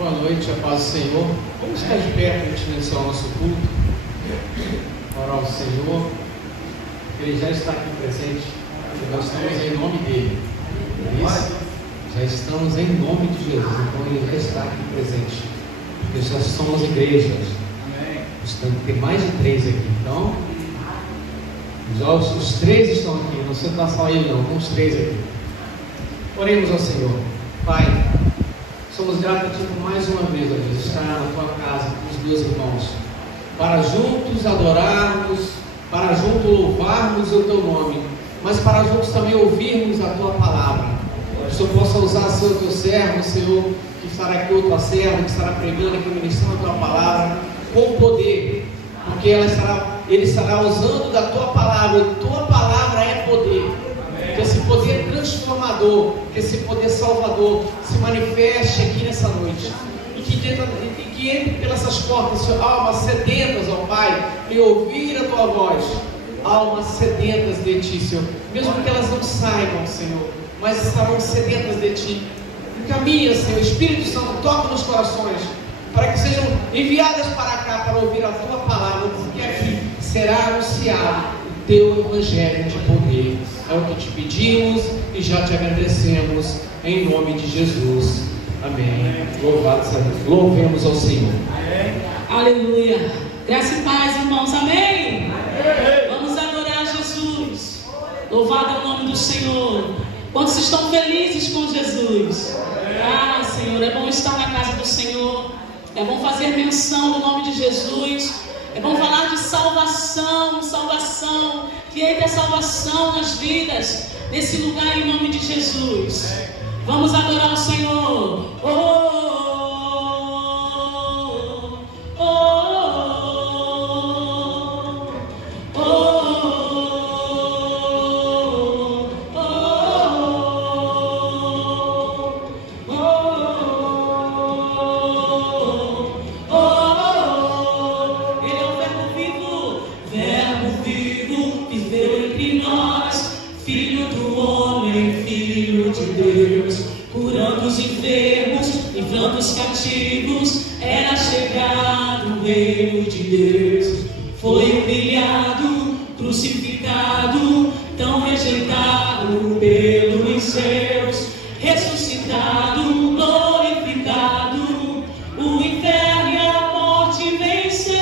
Boa noite, a paz do Senhor. Vamos ficar de pé para a gente iniciar o nosso culto, orar ao Senhor. Ele já está aqui presente, nós estamos em nome dele. Isso? Já estamos em nome de Jesus, então ele já está aqui presente, porque já somos igrejas. Tem mais de 3 aqui, então já os 3 estão aqui, não sei se está só ele não, uns 3 aqui. Oremos ao Senhor. Pai, somos gratos a Ti por mais uma vez, ó Deus, estar na Tua casa com os meus irmãos, para juntos adorarmos, para juntos louvarmos o Teu nome, mas para juntos também ouvirmos a Tua palavra. Que o Senhor possa usar, Senhor, Teu servo, Senhor, que estará aqui, o Tua serva, que estará pregando aqui, ministrando a Tua palavra, com poder, porque ele estará usando da Tua palavra, e Tua palavra é poder. Que esse poder transformador, que esse poder salvador se manifeste aqui nessa noite, e que entre pelas essas portas, Senhor, almas sedentas, ó Pai, e ouvir a Tua voz, almas sedentas de Ti, Senhor, mesmo que elas não saibam, Senhor, mas estarão sedentas de Ti. Encaminha, Senhor, Espírito Santo, toca nos corações, para que sejam enviadas para cá para ouvir a Tua palavra, porque aqui será anunciado o Teu Evangelho de poder. É o que Te pedimos e já Te agradecemos, em nome de Jesus. Amém. Louvado seja Deus. Louvemos ao Senhor. Amém. Aleluia. Graça e paz, irmãos. Amém. Vamos adorar Jesus. Louvado é o nome do Senhor. Quantos estão felizes com Jesus? Ah, Senhor, é bom estar na casa do Senhor. É bom fazer menção do nome de Jesus. É bom falar de salvação, que entre a salvação nas vidas, nesse lugar em nome de Jesus. Vamos adorar o Senhor. Curando os enfermos, livrando os cativos, era chegado o reino de Deus. Foi humilhado, crucificado, tão rejeitado pelos seus, ressuscitado, glorificado, o inferno e a morte venceu.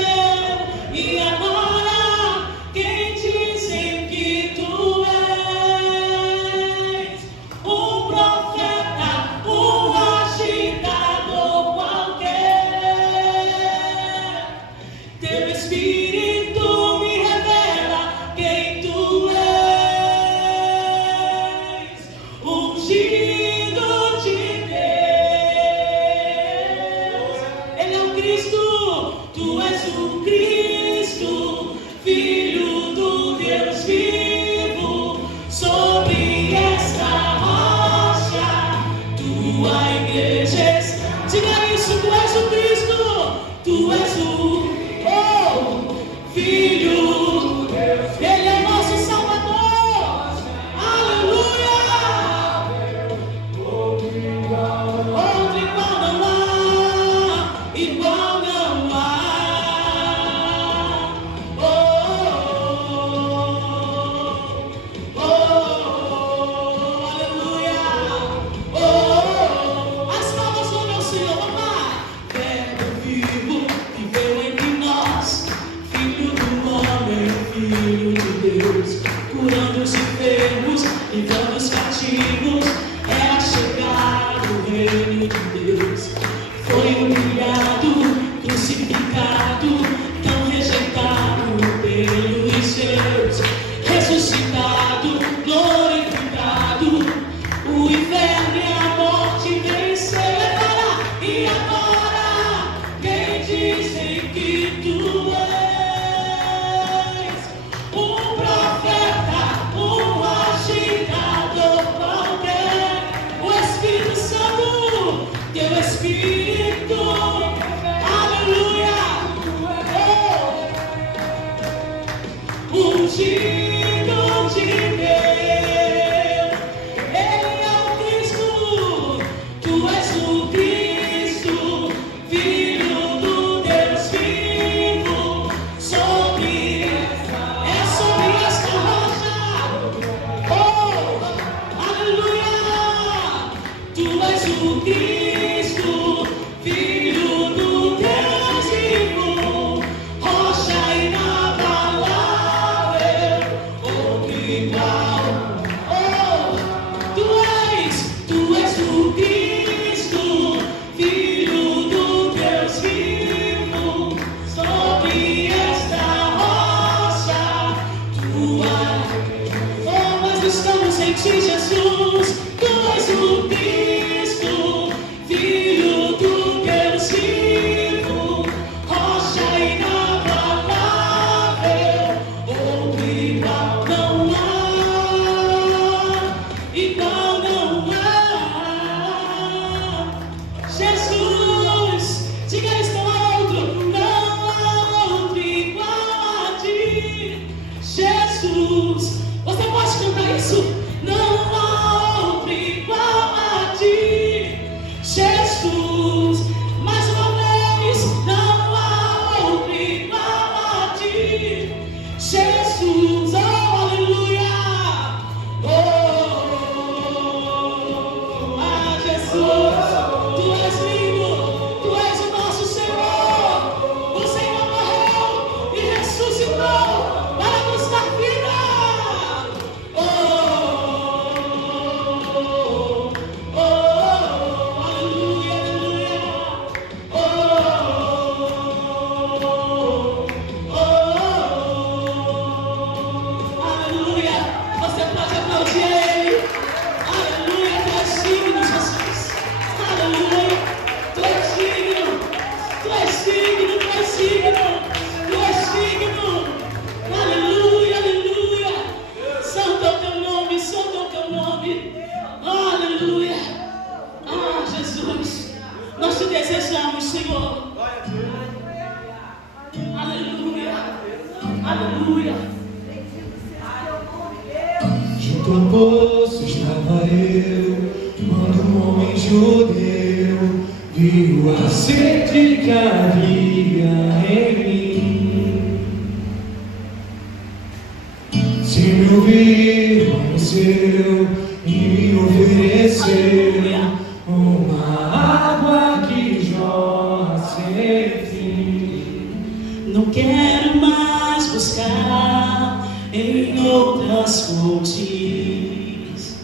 E agora, quem dizem que Tu és? Um profeta, um agitador qualquer. Teu Espírito me revela quem Tu és. Ungido de Deus. Ele é o Cristo, Tu és o Cristo, Filho do Deus vivo. Sobre esta rocha, Tua igreja está. Diga isso, Tu és o Cristo, Tu és o Filho. Ele é nosso Salvador. Aleluia. Outro igual não há, igual não há. Aleluia. As palmas vão ao Senhor, vamos lá. Verbo vivo, viveu entre nós, Filho do homem, Filho de Deus, curando os enfermos, livrando os cativos, era chegado o reino de Deus. Foi humilhado, crucificado, tão rejeitado pelos seus, ressuscitado, glorificado, o inferno e a morte venceu. E agora, quem dizem que Tu és? Um profeta, um agitador qualquer. desejamos, Senhor. Aleluia. Aleluia. Junto ao poço estava eu, quando um homem judeu viu a sede que havia em mim. Se me ouvir, conheceu e me ofereceu uma água que jorra sem fim. Não quero mais buscar em outras fontes.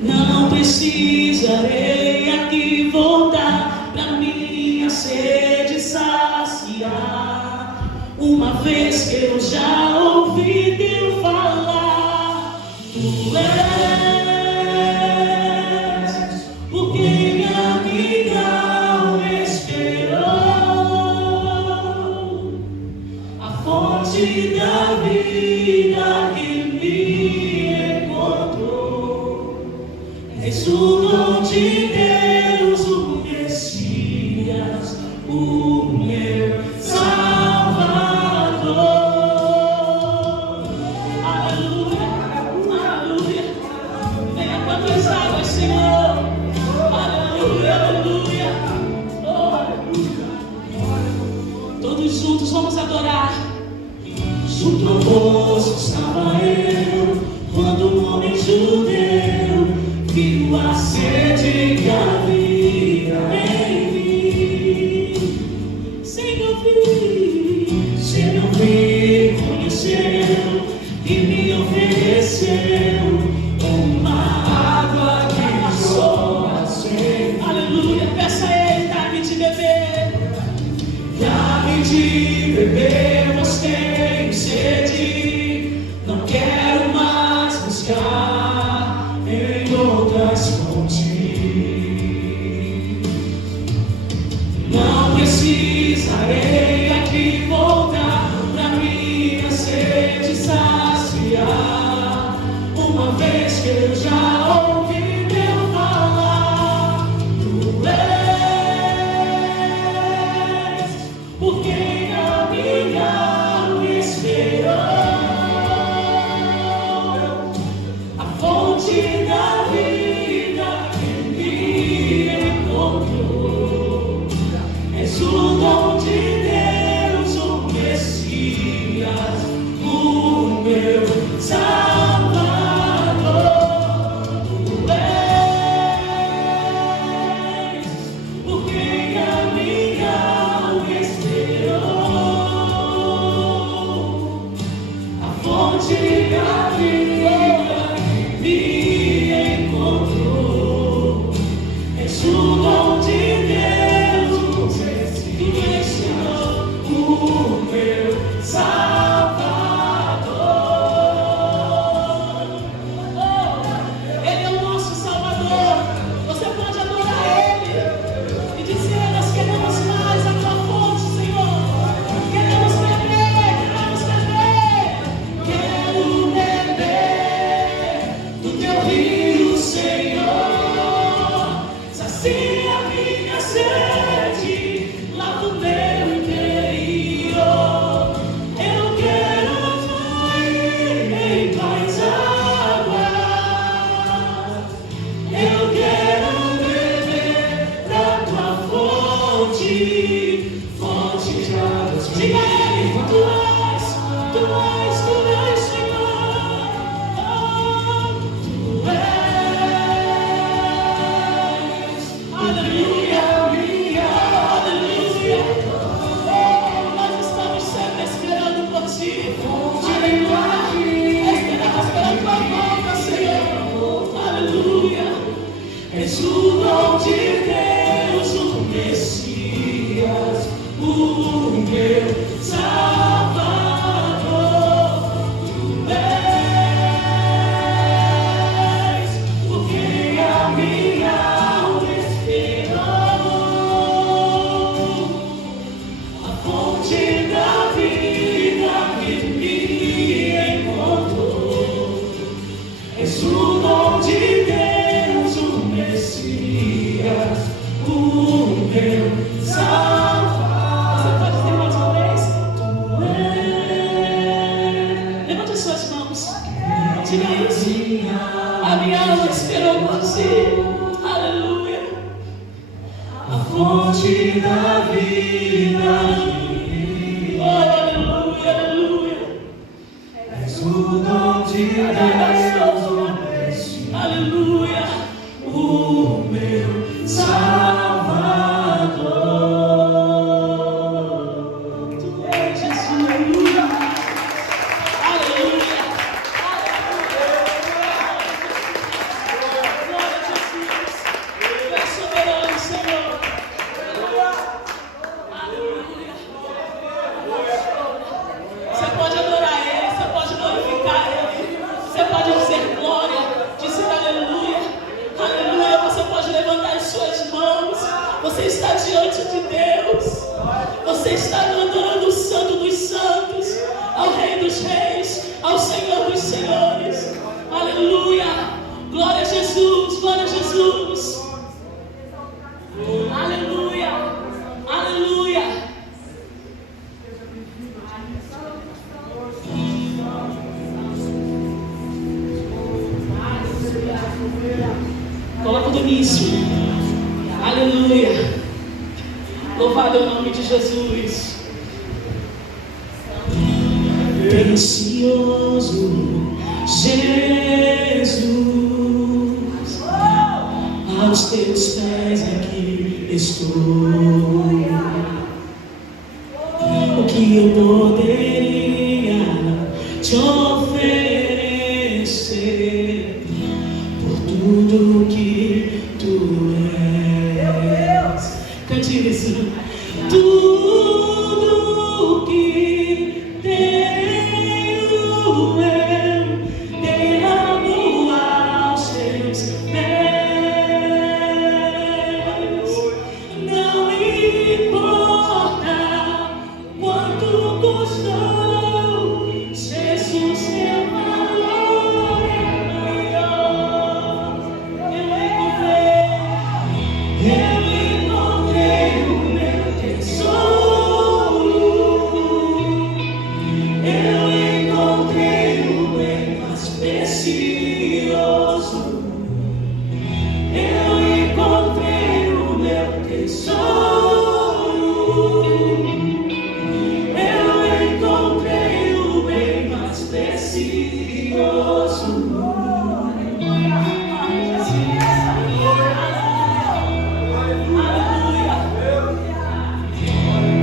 Não precisarei aqui voltar pra minha sede saciar. Uma vez que eu já ouvi teu falar, tu és por quem a minha alma esperou. A fonte da vida que me encontrou. És o dom de Deus, o Messias, o meu Salvador. Aleluia, aleluia. Venha com as tuas águas, Senhor. Aleluia, aleluia. Oh, aleluia. Todos juntos vamos adorar. Junto ao poço estava eu, quando um homem judeu viu a sede que havia em mim. Sem ouvir, conheceu e me ofereceu uma água que jorra sem. Aleluia, peça a Ele, dá-me de beber. Dá-me de beber, pois tenho sede. Não quero mais buscar em outras fontes. Não precisarei aqui voltar pra minha sede saciar. Uma vez que eu já ouvi teu falar, tu és por quem a minha alma esperou. A fonte da vida que me encontrou. És o dom de Deus, o Messias, o meu Salvador. Tu és por quem a minha alma esperou. A fonte da vida que me encontrou. És o dom de Deus, o Senhor, o meu Salvador. Oh, Ele é o nosso Salvador. Você pode adorar Ele e dizer: nós queremos mais a tua fonte, Senhor. Queremos beber, queremos beber. Quero beber do teu rio, Senhor. Sacia minha sede, lava o meu interior. Eu quero fluir em tuas águas. Eu quero beber da tua fonte, fonte de águas. Diga a Ele: tu és, Senhor. Oh, tu és. Aleluia, aleluia. Oh, nós estamos sempre esperando por ti. Aleluia. Esperamos pela tua volta, Senhor. Aleluia. És o dom de Deus, o Messias, o meu Salvador. Tu és por quem a minha alma esperou. A fonte da vida que me encontrou. És o dom de Deus, o Messias, Fonte da vida, aleluia, aleluia, és o dom de Deus, aleluia, o meu Salvador. Tu és Jesus, aleluia, aleluia, glória a Jesus, Tu és soberano, Senhor. Você pode adorar Ele, você pode glorificar Ele, você pode dizer glória, dizer aleluia, aleluia. Você pode levantar as suas mãos. Você está diante de Deus, você está adorando o Santo dos Santos, ao Rei dos Reis, ao Senhor dos Senhores, aleluia. Glória a Jesus, glória a Jesus, aleluia, aleluia. Coloca do início. Aleluia. Louvado é o nome de Jesus. Precioso Jesus, aos teus pés aqui estou. O que eu poderia te oferecer por tudo que tu és? Cante isso. Tudo que tenho eu derramo aos teus pés. Não importa quanto custou, Jesus, seu valor é maior. Eu encontrei o meu tesouro. Eu encontrei o bem mais precioso. Eu encontrei o meu tesouro. Eu encontrei o bem mais precioso.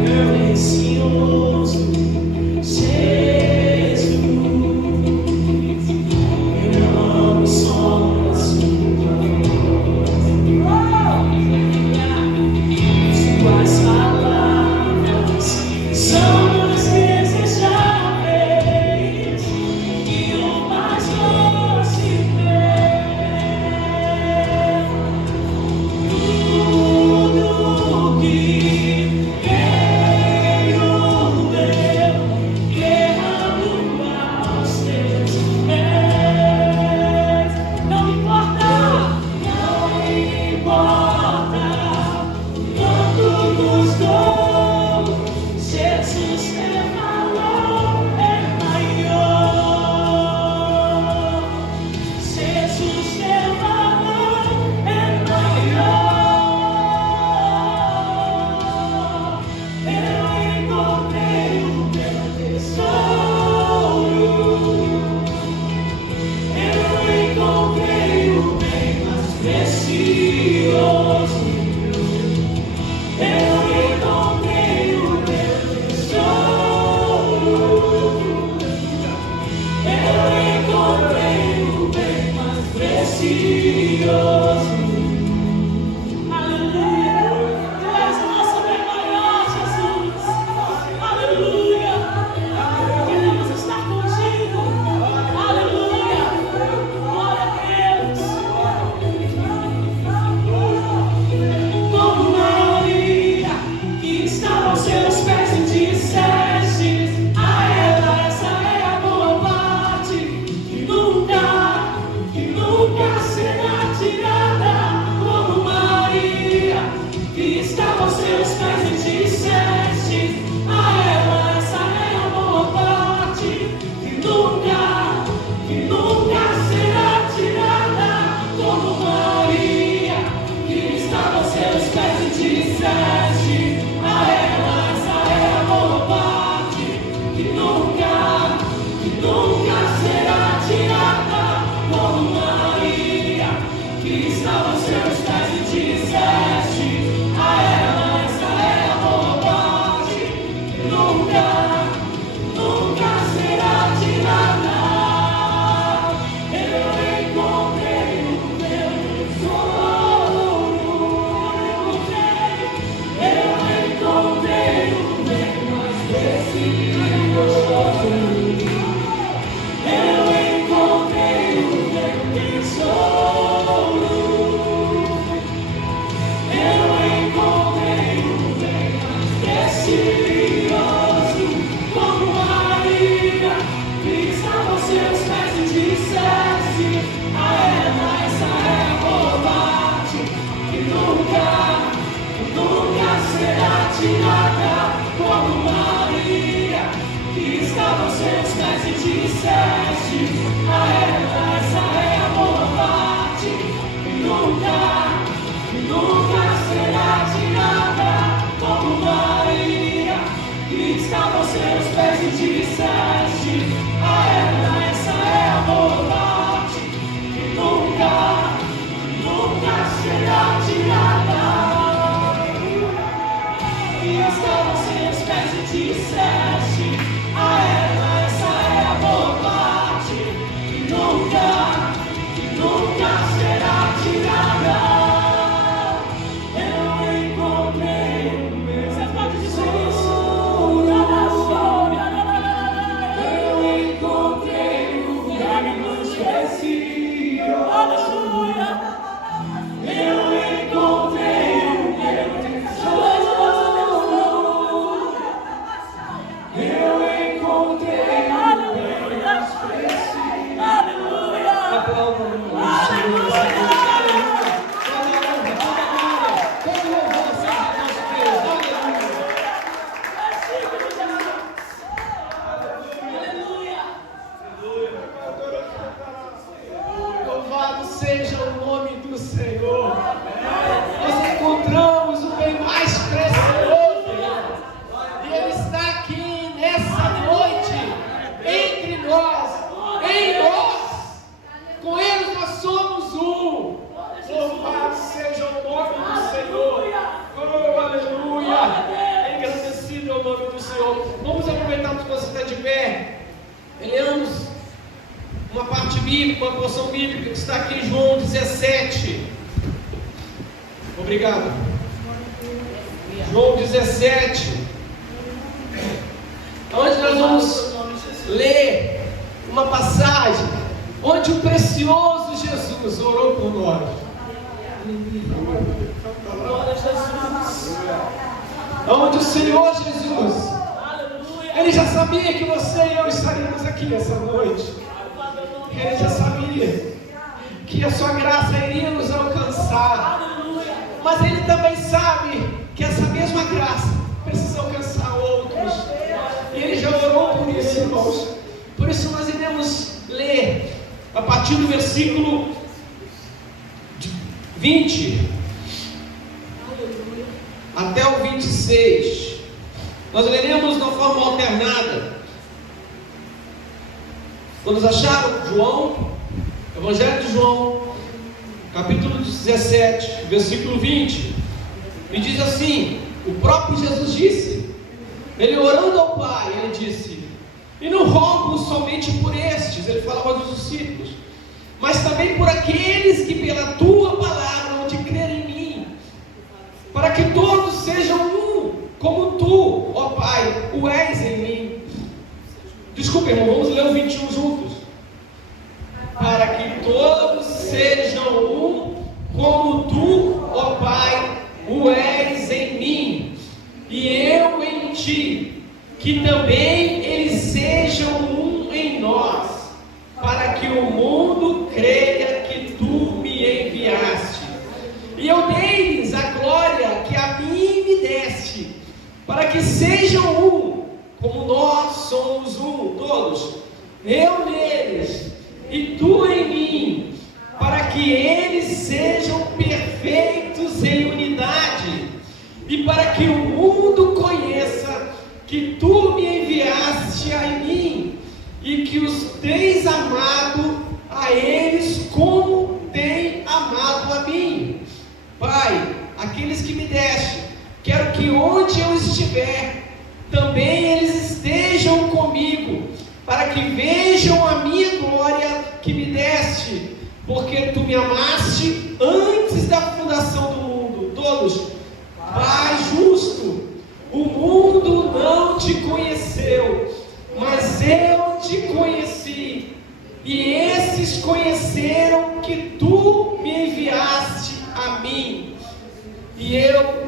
Precioso Jesus, meu nome só suas palavras são mais desejáveis que o mais doce mel. Tudo que tenho eu derramo aos teus pés. Não importa quanto custou, Jesus, teu valor é maior. Jesus, teu valor é maior. Eu encontrei o meu tesouro. Eu encontrei o bem mais precioso. Eu encontrei o meu tesouro. Eu encontrei o bem mais precioso. Aleluia. Tu és o nosso bem maior, Jesus. Aleluia. Queremos estar contigo. Aleluia. Glória a Deus. Como Maria, que estava aos seus pés e disseste a ela: essa é a boa parte, que nunca será tirada. Como Maria, Senhor. Nós encontramos o bem mais precioso. E Ele está aqui nessa noite, entre nós, em nós. Com Ele nós somos um. Louvado seja o nome do Senhor. Oh, aleluia. Engrandecido é o nome do Senhor. Vamos aproveitar que você está de pé. Leamos uma parte bíblica, uma porção bíblica que está aqui em João 17. Obrigado. João 17. Onde nós vamos ler uma passagem onde o precioso Jesus orou por nós. Onde o Senhor Jesus, Ele já sabia que você e eu estaríamos aqui essa noite. Ele já sabia que a sua graça iria nos alcançar. Mas Ele também sabe que essa mesma graça precisa alcançar outros. E Ele já orou por isso, irmãos. Por isso nós iremos ler a partir do versículo 20 até o 26. Nós leremos de uma forma alternada. Todos acharam? João, Evangelho de João, capítulo 17, versículo 20. E diz assim: o próprio Jesus disse, Ele orando ao Pai, Ele disse: e não rogo somente por estes, Ele falava dos discípulos, mas também por aqueles que pela Tua palavra hão de crer em mim, para que todos sejam um, como Tu, ó Pai, o és em mim. Desculpa, irmão, vamos ler o 21 juntos. Para que todos sejam um, como Tu, ó Pai, o és em mim, e eu em Ti, que também eles sejam um em nós, para que o mundo creia que Tu me enviaste. E eu dei-lhes a glória que a mim me deste, para que sejam um, como nós somos um, todos, eu neles e Tu em mim, para que eles sejam perfeitos em unidade, e para que o mundo conheça que Tu me enviaste a mim, e que os tens amado a eles como tem amado a mim. Pai, aqueles que me deste, quero que onde eu estiver, também eles estejam comigo, para que vejam a minha glória que me deste, porque Tu me amaste antes da fundação do mundo. Todos, Pai justo, o mundo não Te conheceu, mas eu Te conheci, e esses conheceram que Tu me enviaste a mim, e eu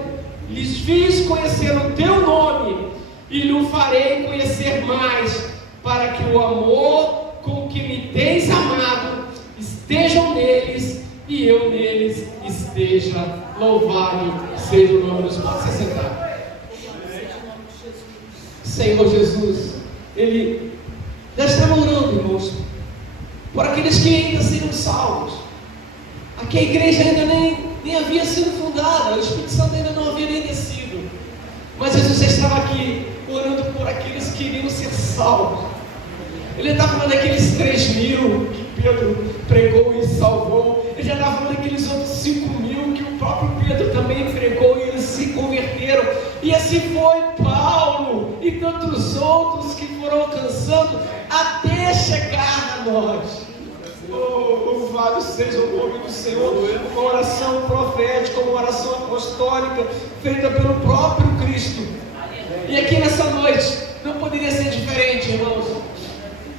lhes fiz conhecer o Teu nome, e lhe farei conhecer mais, para que o amor com que me tens amado estejam neles, e eu neles esteja. Louvado seja o nome do Senhor. Pode se sentar. Senhor Jesus, Ele já está orando, irmãos, por aqueles que ainda seriam salvos. Aqui a igreja ainda nem havia sido fundada, o Espírito Santo ainda não havia nem descido, mas Jesus já estava aqui orando por aqueles que iriam ser salvos. Ele estava falando daqueles 3.000 que Pedro pregou e salvou. Ele já estava falando daqueles outros 5.000 que o próprio Pedro também pregou e eles se converteram. E assim foi Paulo e tantos outros que foram alcançando até chegar a nós. Louvado seja o nome do Senhor. Uma oração profética, uma oração apostólica feita pelo próprio Cristo. E aqui nessa noite não poderia ser diferente, irmãos.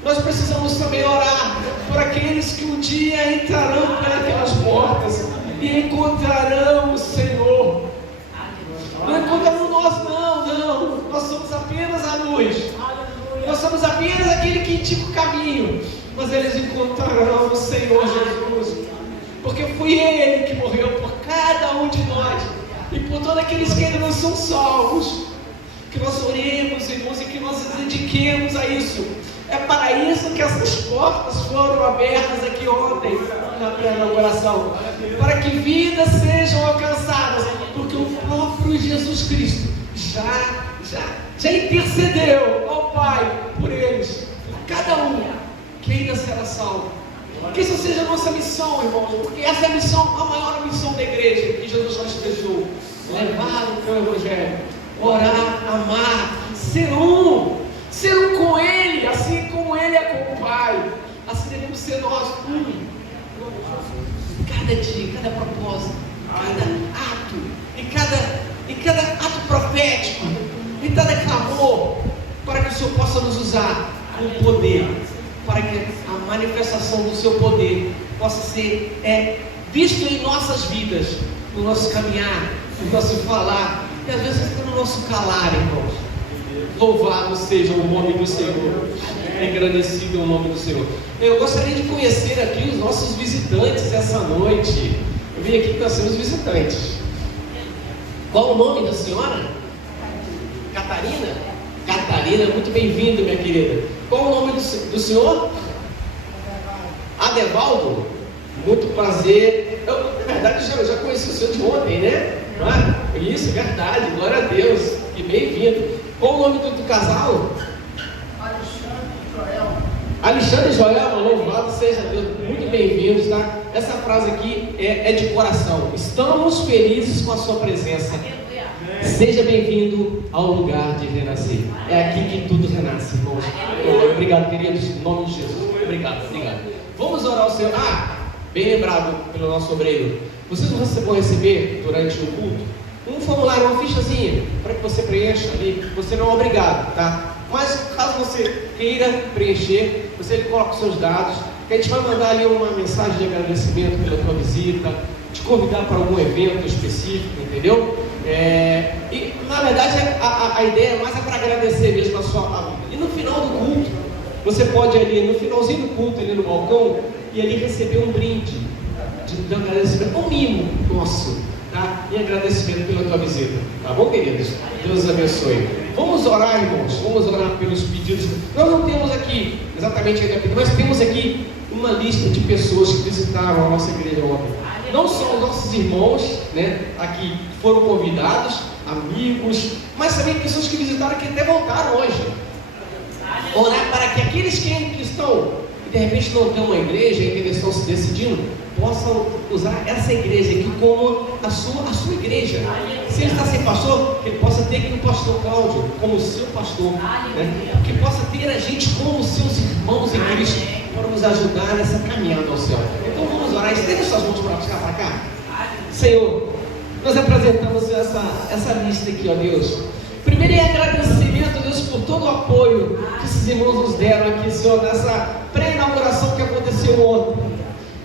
Nós precisamos também orar por aqueles que um dia entrarão pelas portas e encontrarão o Senhor. Não encontrarão nós, não. Nós somos apenas a luz. Nós somos apenas aquele que indica o caminho. Mas eles encontrarão o Senhor Jesus. Porque foi Ele que morreu por cada um de nós. E por todos aqueles que ainda não são salvos. Que nós oremos, irmãos, e que nós nos dediquemos a isso. É para isso que essas portas foram abertas aqui ontem, na pré-inauguração, para que vidas sejam alcançadas, porque o próprio Jesus Cristo já intercedeu ao Pai por eles, por cada um que ainda será salvo. Que isso seja a nossa missão, irmãos, porque essa é a missão, a maior missão da igreja que Jesus nos deixou: levar o teu evangelho, orar, amar, ser um com Ele, assim como Ele é com o Pai. Assim devemos ser nós, cada dia, cada propósito, cada ato, e cada ato profético, e cada clamor, para que o Senhor possa nos usar com poder, para que a manifestação do seu poder possa ser visto em nossas vidas, no nosso caminhar, no nosso falar, e às vezes até no nosso calar, irmãos. Louvado seja o nome do Senhor, engrandecido é o nome do Senhor. Eu gostaria de conhecer aqui os nossos visitantes essa noite. Eu vim aqui que nós temos visitantes. Qual o nome da senhora? Catarina? Catarina, muito bem-vinda, minha querida. Qual o nome do senhor? Adevaldo? Muito prazer. Eu, na verdade, já conheci o senhor de ontem, né? Ah, isso, verdade, glória a Deus. E bem-vindo. Qual o nome do casal? Alexandre e Joel, louvado seja Deus, muito bem-vindos, tá? Essa frase aqui é de coração. Estamos felizes com a sua presença. Seja bem-vindo ao lugar de renascer. É aqui que tudo renasce, irmãos. Obrigado, queridos, em nome de Jesus. Obrigado. Vamos orar ao Senhor. Bem lembrado pelo nosso obreiro. Vocês vão receber durante o culto um formulário, uma fichazinha, para que você preencha ali. Você não é obrigado, tá? Mas caso você queira preencher, você coloca os seus dados, que a gente vai mandar ali uma mensagem de agradecimento pela tua visita, te convidar para algum evento específico, entendeu? E na verdade a ideia mais é para agradecer mesmo a sua família. E no final do culto, você pode ali, no finalzinho do culto, ali no balcão, e ali receber um brinde de agradecimento, um mimo nosso, tá? E agradecimento pela tua visita, tá bom, queridos? Deus abençoe. Vamos orar, irmãos, vamos orar pelos pedidos. Nós não temos aqui exatamente ainda, mas temos aqui uma lista de pessoas que visitaram a nossa igreja ontem. Não só os nossos irmãos, né, aqui foram convidados, amigos, mas também pessoas que visitaram, que até voltaram hoje. Orar para que aqueles que estão, e de repente não têm uma igreja, e que estão se decidindo, possam usar essa igreja aqui como a sua igreja. Se ele está sem pastor, que ele possa ter aqui o pastor Cláudio como seu pastor, né? Que possa ter a gente como seus irmãos em Cristo, para nos ajudar nessa caminhada ao céu. Então vamos orar. Estenda suas mãos para cá. Senhor, nós apresentamos essa lista aqui, ó Deus. Primeiro é agradecimento, Deus, por todo o apoio que esses irmãos nos deram aqui, Senhor, nessa pré-inauguração que aconteceu ontem.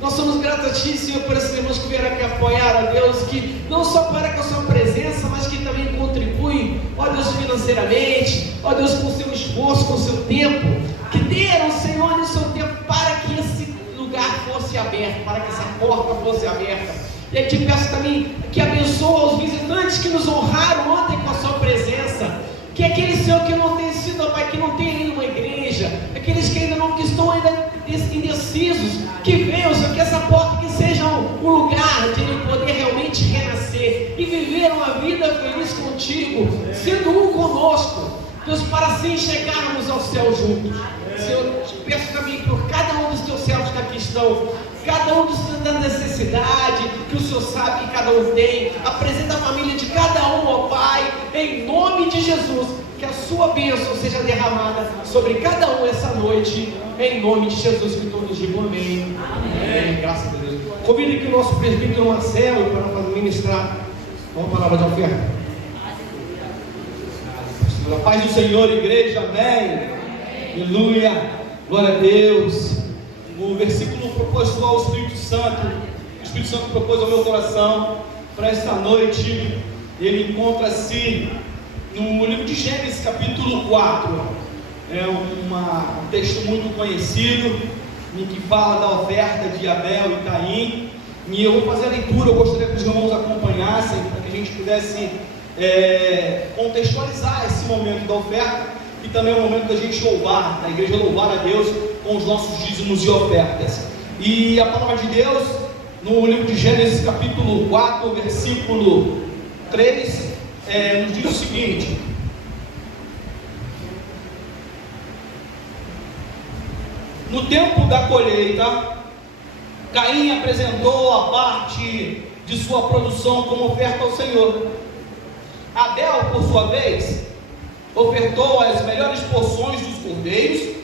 Nós somos gratos a Ti, Senhor, por esses irmãos que vieram aqui apoiar, ó Deus, que não só para com a sua presença, mas que também contribuem, ó Deus, financeiramente, ó Deus, com o seu esforço, com o seu tempo, que deram, Senhor, o seu tempo para que esse lugar fosse aberto, para que essa porta fosse aberta. E eu te peço também que abençoe os visitantes que nos honraram ontem com a sua presença. Que aquele Senhor que não tem sido, Pai, que não tem ainda uma igreja, aqueles que ainda não, que estão ainda indecisos, que venham, Senhor, que essa porta que seja um lugar de ele poder realmente renascer e viver uma vida feliz contigo, sendo um conosco, Deus, para assim chegarmos ao céu juntos. Senhor, eu te peço também por cada um dos teus servos que aqui estão, cada um dos da necessidade que o Senhor sabe que cada um tem, apresenta a família de cada um, ó Pai, em nome de Jesus, que a sua bênção seja derramada sobre cada um essa noite, em nome de Jesus, que todos digam amém. Amém. Graças a Deus. Convido aqui o nosso presbítero Marcelo para ministrar uma palavra de oferta. A paz do Senhor, igreja, amém. Aleluia, glória a Deus. O versículo proposto ao Espírito Santo, o Espírito Santo propôs ao meu coração para esta noite, ele encontra-se no livro de Gênesis, capítulo 4. É um texto muito conhecido, em que fala da oferta de Abel e Caim. E eu vou fazer a leitura, eu gostaria que os irmãos acompanhassem, para que a gente pudesse contextualizar esse momento da oferta. e também é o momento da gente louvar, da igreja louvar a Deus com os nossos dízimos e ofertas. E a palavra de Deus, no livro de Gênesis, capítulo 4, versículo 3, nos diz o seguinte: no tempo da colheita, Caim apresentou a parte de sua produção como oferta ao Senhor. Abel, por sua vez, ofertou as melhores porções dos cordeiros,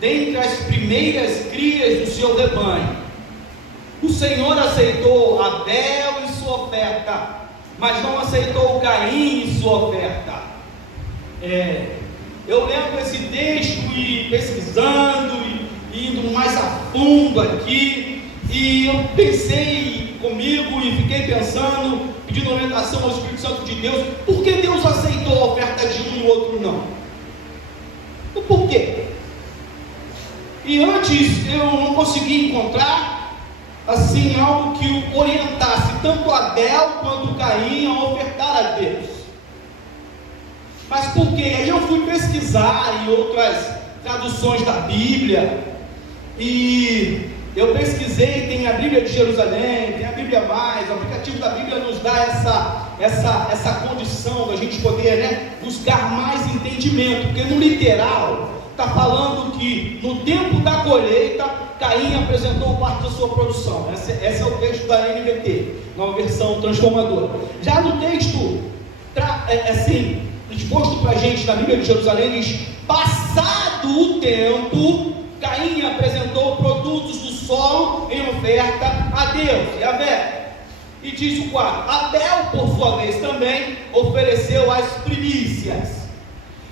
dentre as primeiras crias do seu rebanho. O Senhor aceitou Abel e sua oferta, mas não aceitou Caim e sua oferta. Eu lembro esse texto e pesquisando e indo mais a fundo aqui, e eu pensei comigo e fiquei pensando, pedindo orientação ao Espírito Santo de Deus, por que Deus aceitou a oferta de um e o outro não? Por quê? E antes eu não consegui encontrar assim algo que orientasse tanto Abel quanto Caim a ofertar a Deus. Mas por quê? Aí eu fui pesquisar em outras traduções da Bíblia, e eu pesquisei, tem a Bíblia de Jerusalém, tem a Bíblia Mais, o aplicativo da Bíblia nos dá essa condição da gente poder, buscar mais entendimento, porque no literal está falando que no tempo da colheita, Caim apresentou parte da sua produção. Esse é o texto da NVT, numa versão transformadora. Já no texto, exposto para a gente na Bíblia de Jerusalém, diz: passado o tempo, Caim apresentou produtos do solo em oferta a Deus, Yahvé. E diz o 4: Abel, por sua vez, também ofereceu as primícias.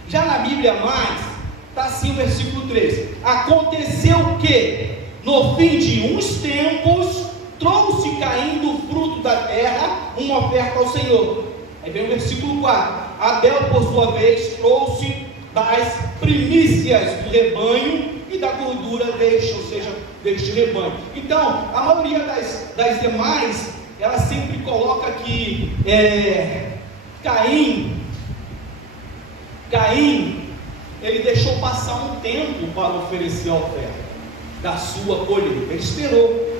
Já na Bíblia Mais, está assim o versículo 13: aconteceu que, no fim de uns tempos, trouxe Caim do fruto da terra uma oferta ao Senhor. Aí vem o versículo 4: Abel, por sua vez, trouxe das primícias do rebanho e da gordura deste rebanho. Então, a maioria das demais, ela sempre coloca que Caim, ele deixou passar um tempo para oferecer a oferta da sua colheita, ele esperou.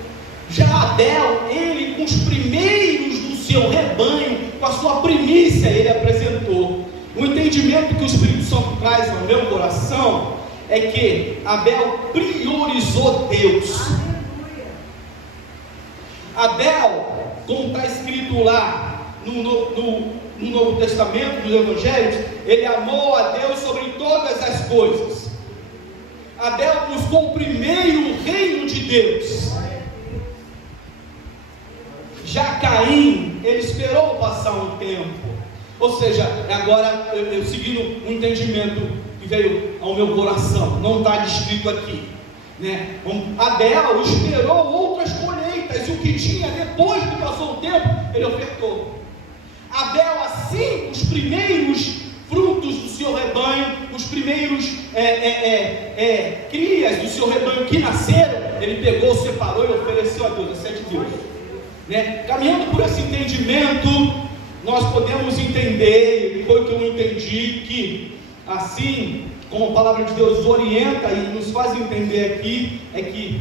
Já Abel, ele com os primeiros do seu rebanho, com a sua primícia, ele apresentou. O entendimento que o Espírito Santo traz no meu coração é que Abel priorizou Deus. Abel, como está escrito lá no Novo Testamento, nos Evangelhos, ele amou a Deus sobre todas as coisas. Abel buscou primeiro o reino de Deus. Já Caim, ele esperou passar um tempo. Ou seja, agora eu seguindo um entendimento que veio ao meu coração, não está descrito aqui, Abel esperou outras colheitas, e o que tinha depois que passou o tempo, ele ofertou. Abel, assim, os primeiros frutos do seu rebanho, os primeiros crias do seu rebanho que nasceram, ele pegou, separou e ofereceu a Deus. Essa é de Deus. Caminhando por esse entendimento, nós podemos entender, e foi o que eu entendi, que assim como a palavra de Deus orienta e nos faz entender aqui, é que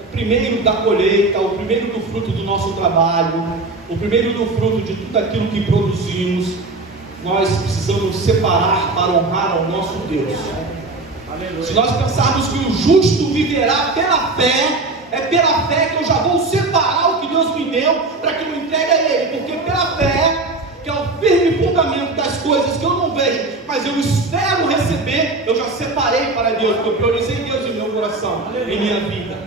o primeiro da colheita, o primeiro do fruto do nosso trabalho, o primeiro do fruto de tudo aquilo que produzimos, nós precisamos separar para honrar ao nosso Deus. Se nós pensarmos que o justo viverá pela fé, é pela fé que eu já vou separar o que Deus me deu para que eu entregue a Ele, porque pela fé, que é o firme fundamento das coisas que eu não vejo, mas eu espero receber, eu já separei para Deus, porque eu priorizei Deus em meu coração, em minha vida.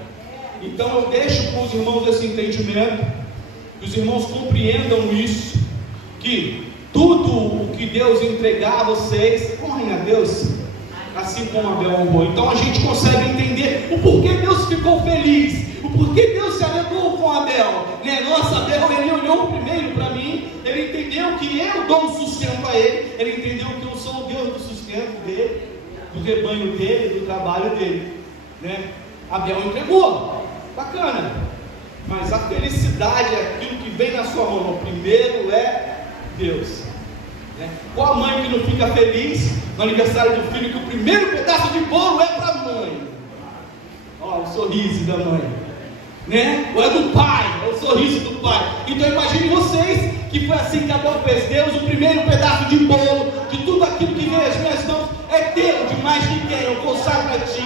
Então eu deixo para os irmãos esse entendimento, que os irmãos compreendam isso, que tudo o que Deus entregar a vocês, honrem a Deus, assim como Abel honrou. Então a gente consegue entender o porquê Deus ficou feliz, o porquê Deus se alegrou com Abel. Nossa, Abel, ele olhou primeiro para mim, ele entendeu que eu dou o sustento a ele entendeu que eu sou o Deus do sustento dele, do rebanho dele, do trabalho dele. Abel entregou, bacana, mas a felicidade é aquilo que vem na sua mão. O primeiro é Deus. Né? Qual mãe que não fica feliz no aniversário do filho que o primeiro pedaço de bolo é para a mãe? Ó, o sorriso da mãe, né? Ou é do pai, é o sorriso do pai. Então imagine vocês que foi assim que Adão fez. Deus, o primeiro pedaço de bolo, de tudo aquilo que vem às minhas mãos, é teu, de mais ninguém, eu consagro a ti,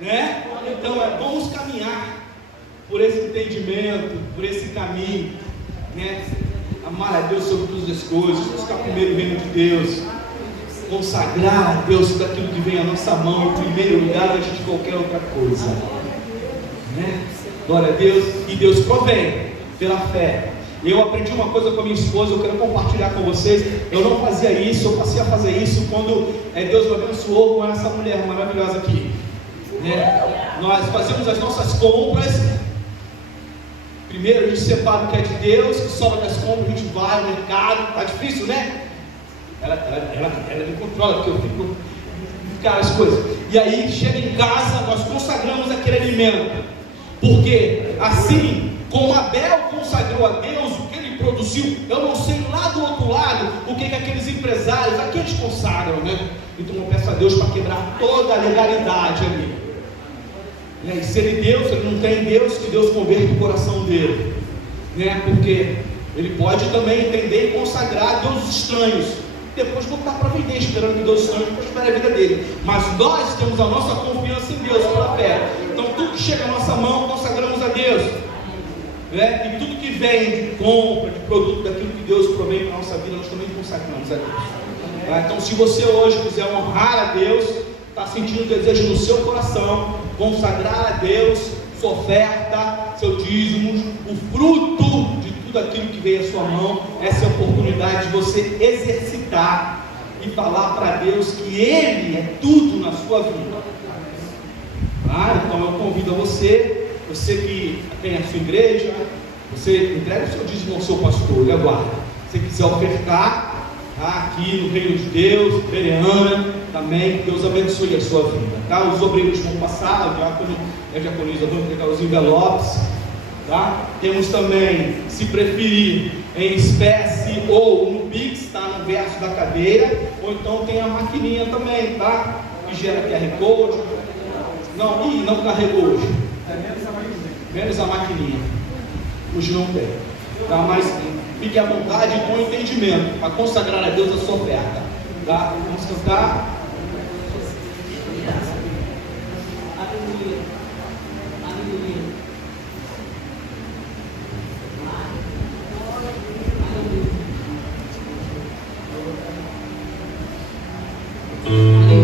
né? Então vamos caminhar por esse entendimento, por esse caminho, né? Amar a Deus sobre todas as coisas, buscar primeiro o reino de Deus, consagrar a Deus daquilo que vem à nossa mão em primeiro lugar antes de qualquer outra coisa, né? Glória a Deus. E Deus provém pela fé. Eu aprendi uma coisa com a minha esposa, eu quero compartilhar com vocês. Eu não fazia isso, eu passei a fazer isso quando Deus me abençoou com essa mulher maravilhosa aqui, né? Nós fazemos as nossas compras. Primeiro a gente separa o que é de Deus, que sobra das compras, a gente vai ao mercado. Tá difícil, né? Ela me controla, porque eu fico cara as coisas. E aí chega em casa, nós consagramos aquele alimento, porque assim como Abel consagrou a Deus o que ele produziu, eu não sei lá do outro lado o que aqueles empresários aqui eles consagram, né? Então eu peço a Deus para quebrar toda a legalidade ali. E aí, se ele Deus, ele não tem Deus, que Deus converta o coração dele, né? Porque ele pode também entender e consagrar deuses estranhos, depois botar para vender, esperando que Deus estranho prospere a vida dele. Mas nós temos a nossa confiança em Deus pela fé. Então tudo que chega à nossa mão, consagramos a Deus, né? E tudo que vem de compra, de produto, daquilo que Deus provém para a nossa vida, nós também consagramos a Deus. Então, se você hoje quiser honrar a Deus, está sentindo o desejo no seu coração, consagrar a Deus sua oferta, seu dízimo, o fruto de tudo aquilo que veio à sua mão, essa é a oportunidade de você exercitar e falar para Deus que Ele é tudo na sua vida. Então eu convido a você que tem a sua igreja, você entrega o seu dízimo ao seu pastor e aguarda. Se você quiser ofertar, aqui no reino de Deus, Bereana, também, Deus abençoe a sua vida, tá? Os obreiros vão passar, a diaconisa vão pegar os envelopes, tá? Temos também, se preferir, em espécie ou no Pix, tá? No verso da cadeira, ou então tem a maquininha também, tá? Que gera QR Code. Não carregou hoje. Menos a maquininha. Hoje não tem, tá? Mas fique à vontade e com entendimento para consagrar a Deus a sua oferta, tá? Vamos cantar. Aleluia. Aleluia. Aleluia.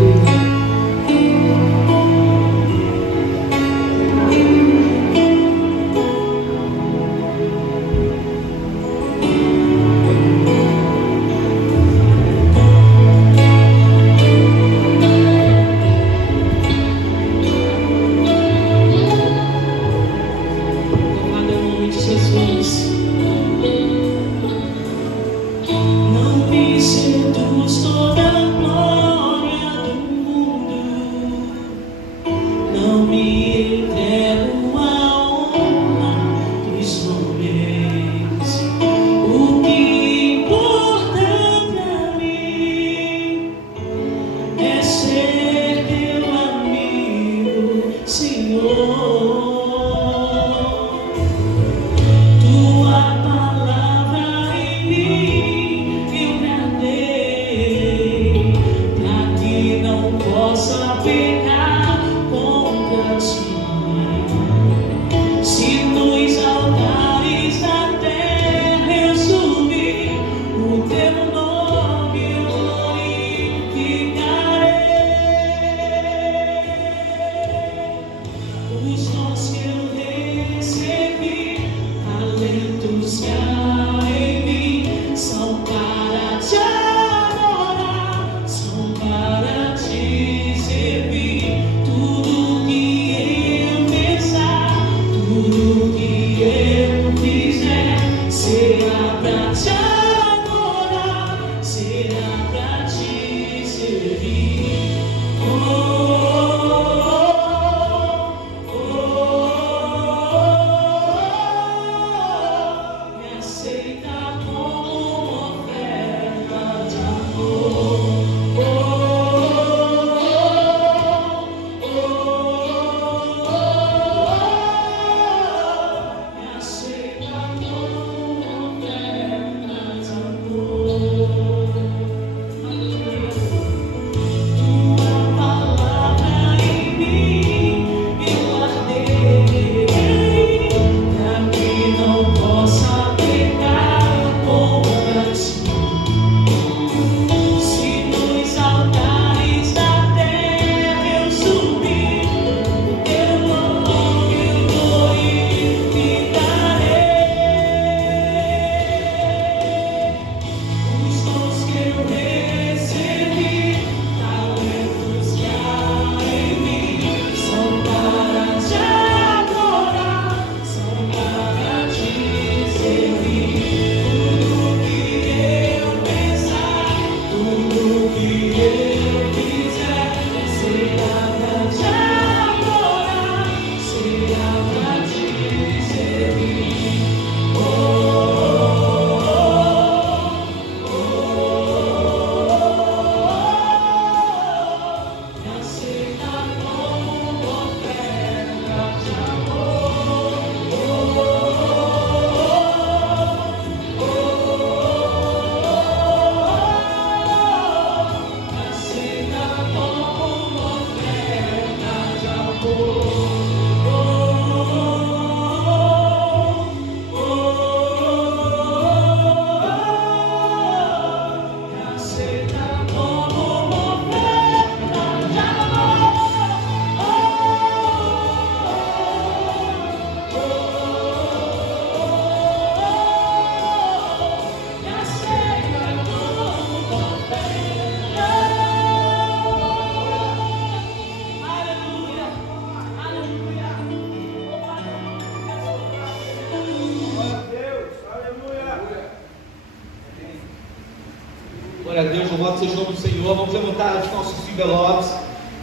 Glória a Deus, louvado seja o nome do Senhor. Vamos levantar os nossos envelopes.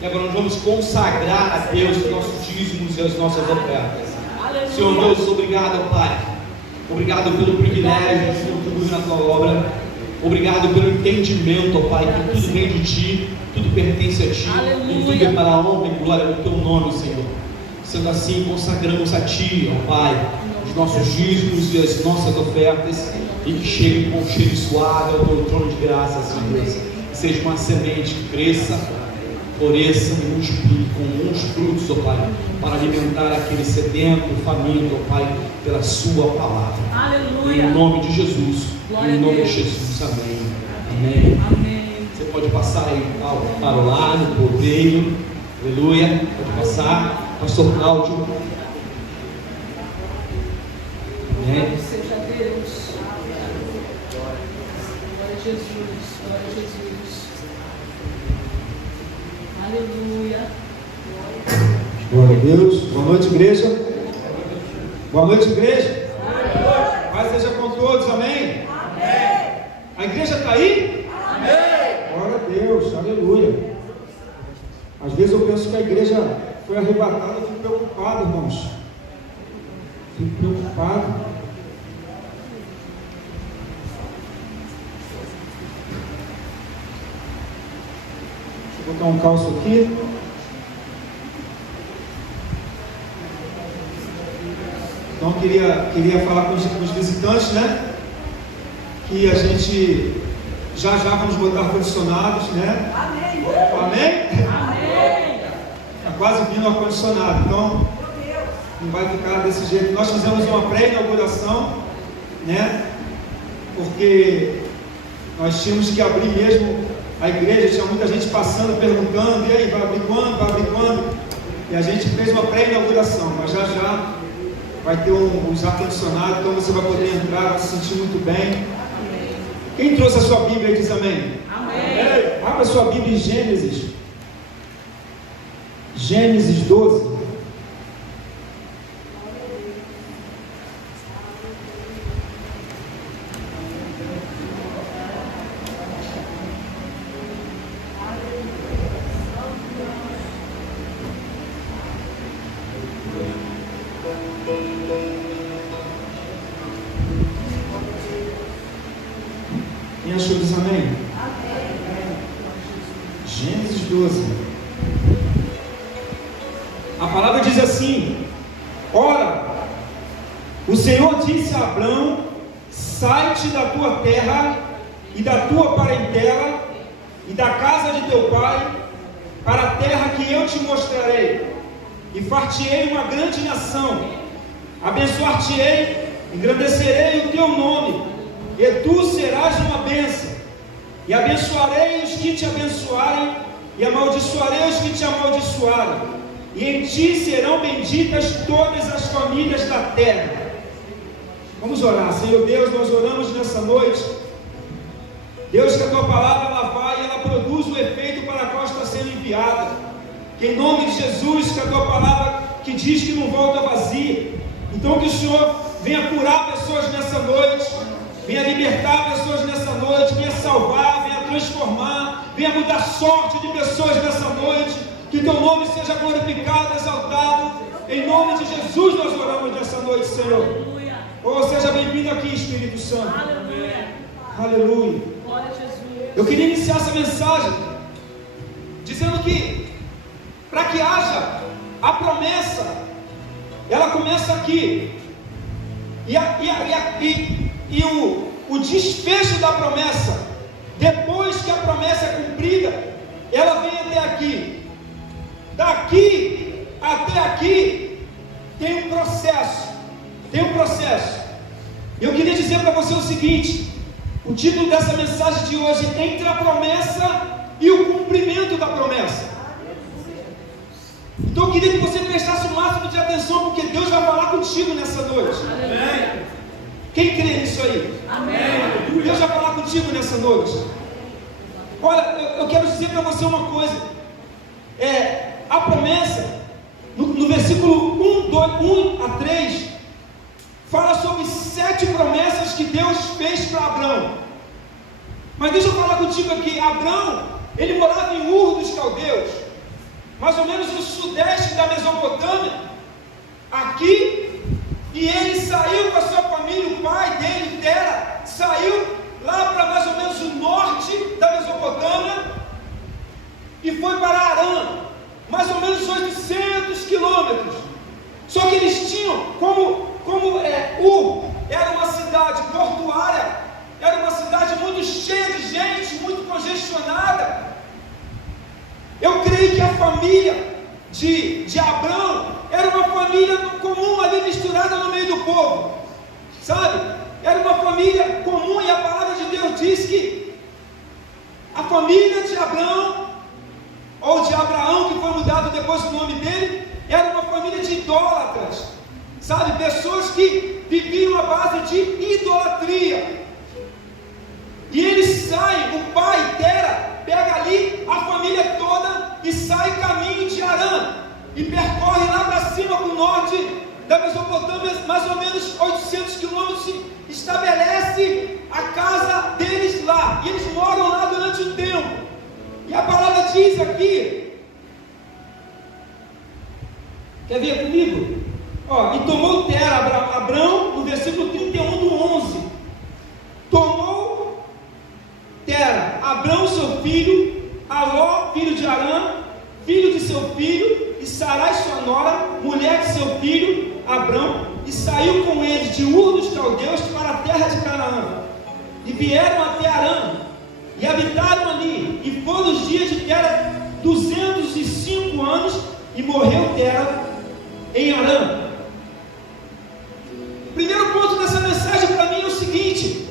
E agora nós vamos consagrar a Deus os nossos dízimos e as nossas ofertas. Senhor Deus, obrigado, Pai. Obrigado pelo privilégio de contribuir na tua obra. Obrigado pelo entendimento, ó Pai, que tudo vem de Ti, tudo pertence a Ti, e tudo é para a honra e glória do Teu nome, Senhor. Sendo assim, consagramos a Ti, ó Pai, os nossos dízimos e as nossas ofertas, e que cheguem com um cheiro suave ao Teu trono de graça, Senhor Deus. Que seja uma semente que cresça, floresça e multiplique com muitos frutos, ó Pai, para alimentar aquele sedento, faminto, ó Pai, pela Sua palavra. Aleluia. Em nome de Jesus. Em nome de Jesus. Amém. Amém. Amém. Você pode passar aí para o lado, para o meio. Aleluia. Pode passar. Pastor Cláudio. Amém. Seja Deus. Glória a Jesus. Glória a Jesus. Aleluia. Glória a Deus. Boa noite, igreja. Boa noite, igreja. Paz seja com todos, amém? Amém. A igreja está aí? Amém. Glória a Deus, aleluia. Às vezes eu penso que a igreja foi arrebatada, eu fico preocupado, irmãos. Fico preocupado. Deixa eu botar um calço aqui. Então queria falar com os visitantes, né? Que a gente já vamos botar ar-condicionados, né? Amém? Amém? Amém! Está quase vindo o ar-condicionado, então não vai ficar desse jeito. Nós fizemos uma pré-inauguração, né? Porque nós tínhamos que abrir mesmo a igreja, tinha muita gente passando, perguntando, e aí, vai abrir quando? Vai abrir quando? E a gente fez uma pré-inauguração, mas já vai ter uns ar-condicionado, então você vai poder entrar, vai se sentir muito bem. Quem trouxe a sua Bíblia aí diz amém? Amém. Abra a sua Bíblia em Gênesis. Gênesis 12. Quem achou diz amém? Amém. Gênesis 12. A palavra diz assim: ora, o Senhor disse a Abrão: sai-te da tua terra e da tua parentela e da casa de teu pai, para a terra que eu te mostrarei, e far-te-ei uma grande nação, abençoar-te-ei, engrandecerei o teu nome, e tu serás uma bênção, e abençoarei os que te abençoarem, e amaldiçoarei os que te amaldiçoarem, e em ti serão benditas todas as famílias da terra. Vamos orar. Senhor Deus, nós oramos nessa noite, Deus, que a tua palavra ela vai e ela produz o efeito para a qual está sendo enviada, que em nome de Jesus, que a tua palavra que diz que não volta vazia, então que o Senhor venha curar pessoas nessa noite, venha libertar pessoas nessa noite, venha salvar, venha transformar, venha mudar a sorte de pessoas nessa noite, que teu nome seja glorificado, exaltado, em nome de Jesus nós oramos nessa noite, Senhor. Oh, seja bem-vindo aqui, Espírito Santo. Aleluia. Aleluia. Glória a Jesus. Eu queria iniciar essa mensagem dizendo que, para que haja a promessa, ela começa aqui, e o desfecho da promessa, depois que a promessa é cumprida, ela vem até aqui. Daqui até aqui tem um processo. Eu queria dizer para você o seguinte: o título dessa mensagem de hoje é Entre a Promessa e o Cumprimento da Promessa. Então eu queria que você prestasse o máximo de atenção, porque Deus vai falar contigo nessa noite. Amém. Quem crê nisso aí? Amém. Deus vai falar contigo nessa noite. Olha, eu quero dizer para você uma coisa. A promessa, no versículo 1 a 3, fala sobre 7 promessas que Deus fez para Abrão. Mas deixa eu falar contigo aqui. Abrão, ele morava em Ur dos Caldeus, mais ou menos no sudeste da Mesopotâmia, aqui, e ele saiu com a sua família, o pai dele, Tera, saiu lá para mais ou menos o norte da Mesopotâmia e foi para Arã, mais ou menos 800 quilômetros. Só que eles tinham, como Ur era uma cidade portuária, era uma cidade muito cheia de gente, muito congestionada. Eu creio que a família de Abrão era uma família comum ali misturada no meio do povo, sabe? Era uma família comum, e a palavra de Deus diz que a família de Abrão, ou de Abraão, que foi mudado depois o nome dele, era uma família de idólatras, sabe? Pessoas que viviam à base de idolatria. E eles saem, o pai, Tera, pega ali a família toda e sai caminho de Arã, e percorre lá para cima, para o norte da Mesopotâmia, mais ou menos 800 quilômetros, e estabelece a casa deles lá, e eles moram lá durante um tempo. E a palavra diz aqui, quer ver comigo? Ó, e tomou Tera, Abrão, no versículo 31 do 11, tomou Tera, Abrão seu filho, Aló, filho de Arã, filho de seu filho, e Sarai sua nora, mulher de seu filho, Abrão, e saiu com ele de Ur dos Caldeus para a terra de Canaã, e vieram até Arã, e habitaram ali, e foram os dias de Tera 205 anos, e morreu Tera em Arã. O primeiro ponto dessa mensagem para mim é o seguinte: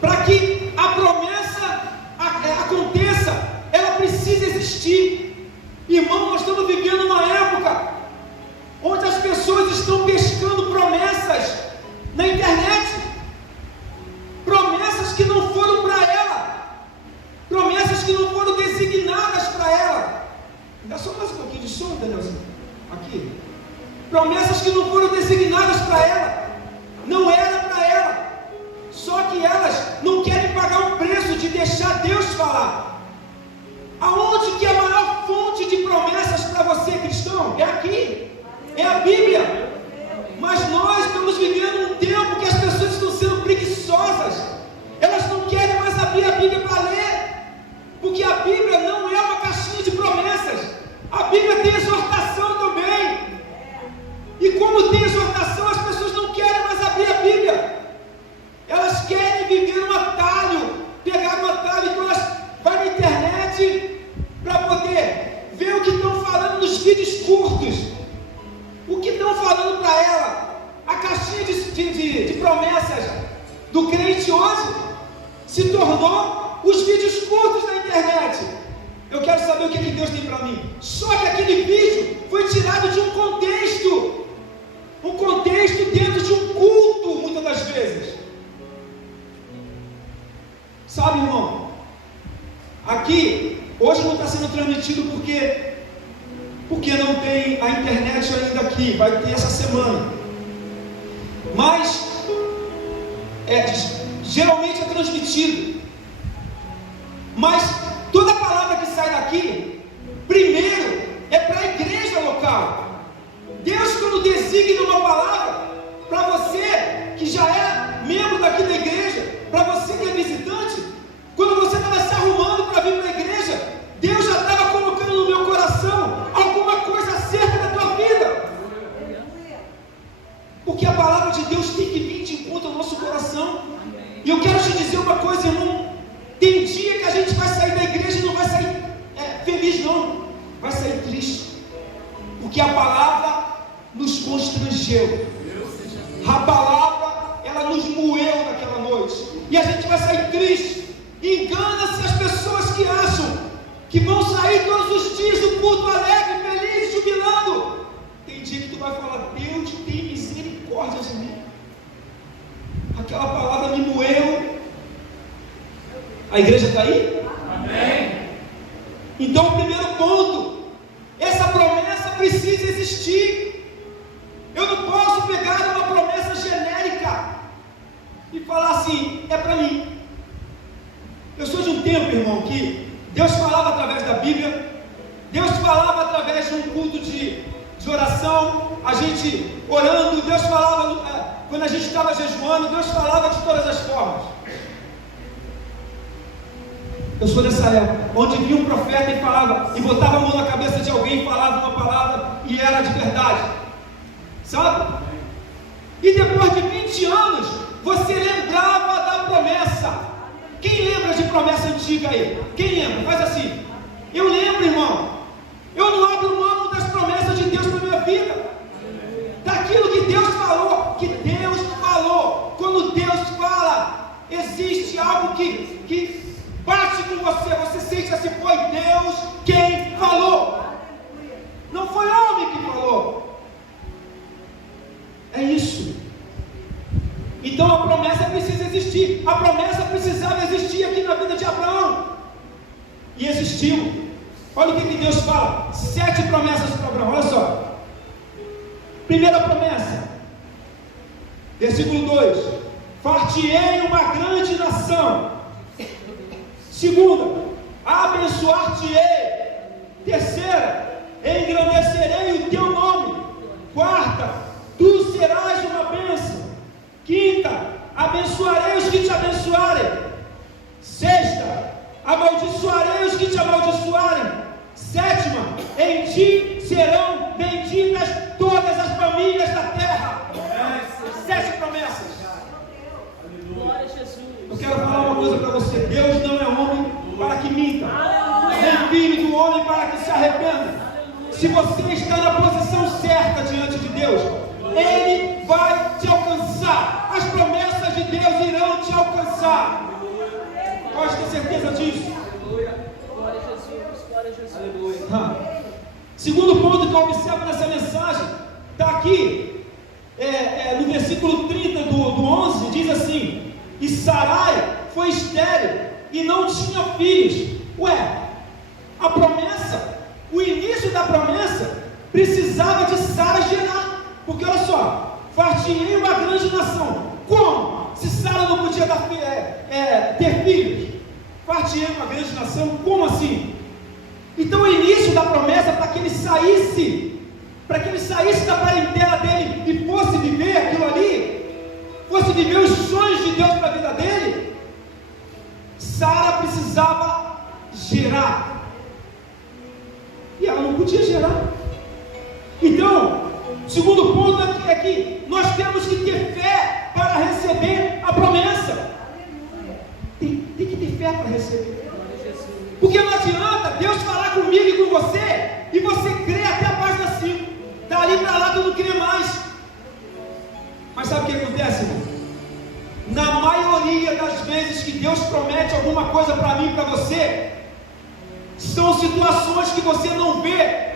para que a promessa aconteça, ela precisa existir. Irmão, nós estamos vivendo uma época onde as pessoas estão pescando promessas na internet, promessas que não foram para ela, promessas que não foram designadas para ela. Dá só mais um pouquinho de som, Danielzinho, aqui. Promessas que não foram designadas para ela, não era para ela, só que elas não querem pagar o preço de deixar Deus falar. Aonde que é a maior fonte de promessas para você, cristão? É aqui, é a Bíblia. Mas nós estamos vivendo um tempo que as pessoas estão sendo preguiçosas, elas não querem mais abrir a Bíblia para ler, porque a Bíblia não é uma caixinha de promessas, a Bíblia tem exortação também, e como tem exortação, as pessoas não querem mais abrir a Bíblia, elas querem viver um atalho, pegar um atalho, então elas vai na internet para poder ver o que estão falando nos vídeos curtos, o que estão falando para ela. A caixinha de promessas do crente hoje se tornou os vídeos curtos na internet. Eu quero saber o que Deus tem para mim. Só que aquele vídeo foi tirado de um contexto dentro de um culto, muitas das vezes. Sabe, irmão? Aqui, hoje não está sendo transmitido porque não tem a internet ainda aqui, vai ter essa semana. Mas, geralmente é transmitido. Mas, toda palavra que sai daqui, primeiro, é para a igreja local. Deus, quando designa uma palavra, para você que já é membro daqui da igreja, para você que é visitante, quando você estava se arrumando para vir para a igreja, Deus já estava colocando no meu coração alguma coisa acerca da tua vida. Porque a palavra de Deus tem que vir de encontro ao nosso coração. E eu quero te dizer uma coisa, irmão. Tem dia que a gente vai sair da igreja e não vai sair feliz, não. Vai sair triste. Porque a palavra nos constrangeu. A palavra, ela nos moeu naquela noite. E a gente vai sair triste. Engana-se as pessoas que acham que vão sair todos os dias do culto alegre, feliz, jubilando. Tem dia que tu vai falar: Deus tem misericórdia de mim. Aquela palavra me moeu. A igreja está aí? Amém. Então, o primeiro ponto, essa promessa precisa existir. Eu não posso pegar uma promessa genérica e falar assim: é para mim. Eu sou de um tempo, irmão, que Deus falava através da Bíblia, Deus falava através de um culto de oração, a gente orando, Deus falava, quando a gente estava jejuando, Deus falava de todas as formas. Eu sou dessa época, onde vinha um profeta e falava, e botava a mão na cabeça de alguém e falava uma palavra, e era de verdade, sabe? E depois de 20 anos, você lembrava da promessa. Quem lembra de promessa antiga aí? Quem lembra? Faz assim. Eu lembro, irmão. Eu não abro mão das promessas de Deus para a minha vida. Daquilo que Deus falou. Que Deus falou. Quando Deus fala, existe algo que bate com você. Você sente assim, foi Deus quem falou. Não foi homem que falou. É isso. Então a promessa precisa existir. A promessa precisava existir aqui na vida de Abraão. E existiu. Olha o que Deus fala. 7 promessas para Abraão. Olha só. Primeira promessa. Versículo 2. Far-te-ei uma grande nação. Segunda. Abençoar-te-ei. Terceira. Engrandecerei o teu nome. Quarta. Tu serás uma bênção. Quinta, abençoarei os que te abençoarem. Sexta, amaldiçoarei os que te amaldiçoarem. Sétima, em ti serão benditas todas as famílias da terra. 7 promessas. Glória a Jesus. Eu quero falar uma coisa para você. Deus não é homem para que minta, nem filho do homem para que se arrependa. Se você está na posição certa diante de Deus, Ele vai te alcançar. As promessas de Deus irão te alcançar. Pode ter certeza disso. Glória a Jesus. Glória a Jesus. Segundo ponto que eu observo nessa mensagem, está aqui, no versículo 30 do 11, diz assim: e Sarai foi estéril e não tinha filhos. Ué, a promessa, o início da promessa, precisava de Sara gerar. Porque olha só, far-te-ei uma grande nação. Como? Se Sara não podia ter filhos, far-te-ei uma grande nação, como assim? Então o início da promessa, para que ele saísse da parentela dele e fosse viver aquilo ali, fosse viver os sonhos de Deus para a vida dele, Sara precisava gerar. E ela não podia gerar. Então, o segundo ponto aqui é que nós temos que ter fé para receber a promessa. Tem que ter fé para receber. Porque não adianta Deus falar comigo e com você, e você crê até a página 5. Dali para lá tu não crê mais. Mas sabe o que acontece, irmão? Na maioria das vezes que Deus promete alguma coisa para mim e para você, são situações que você não vê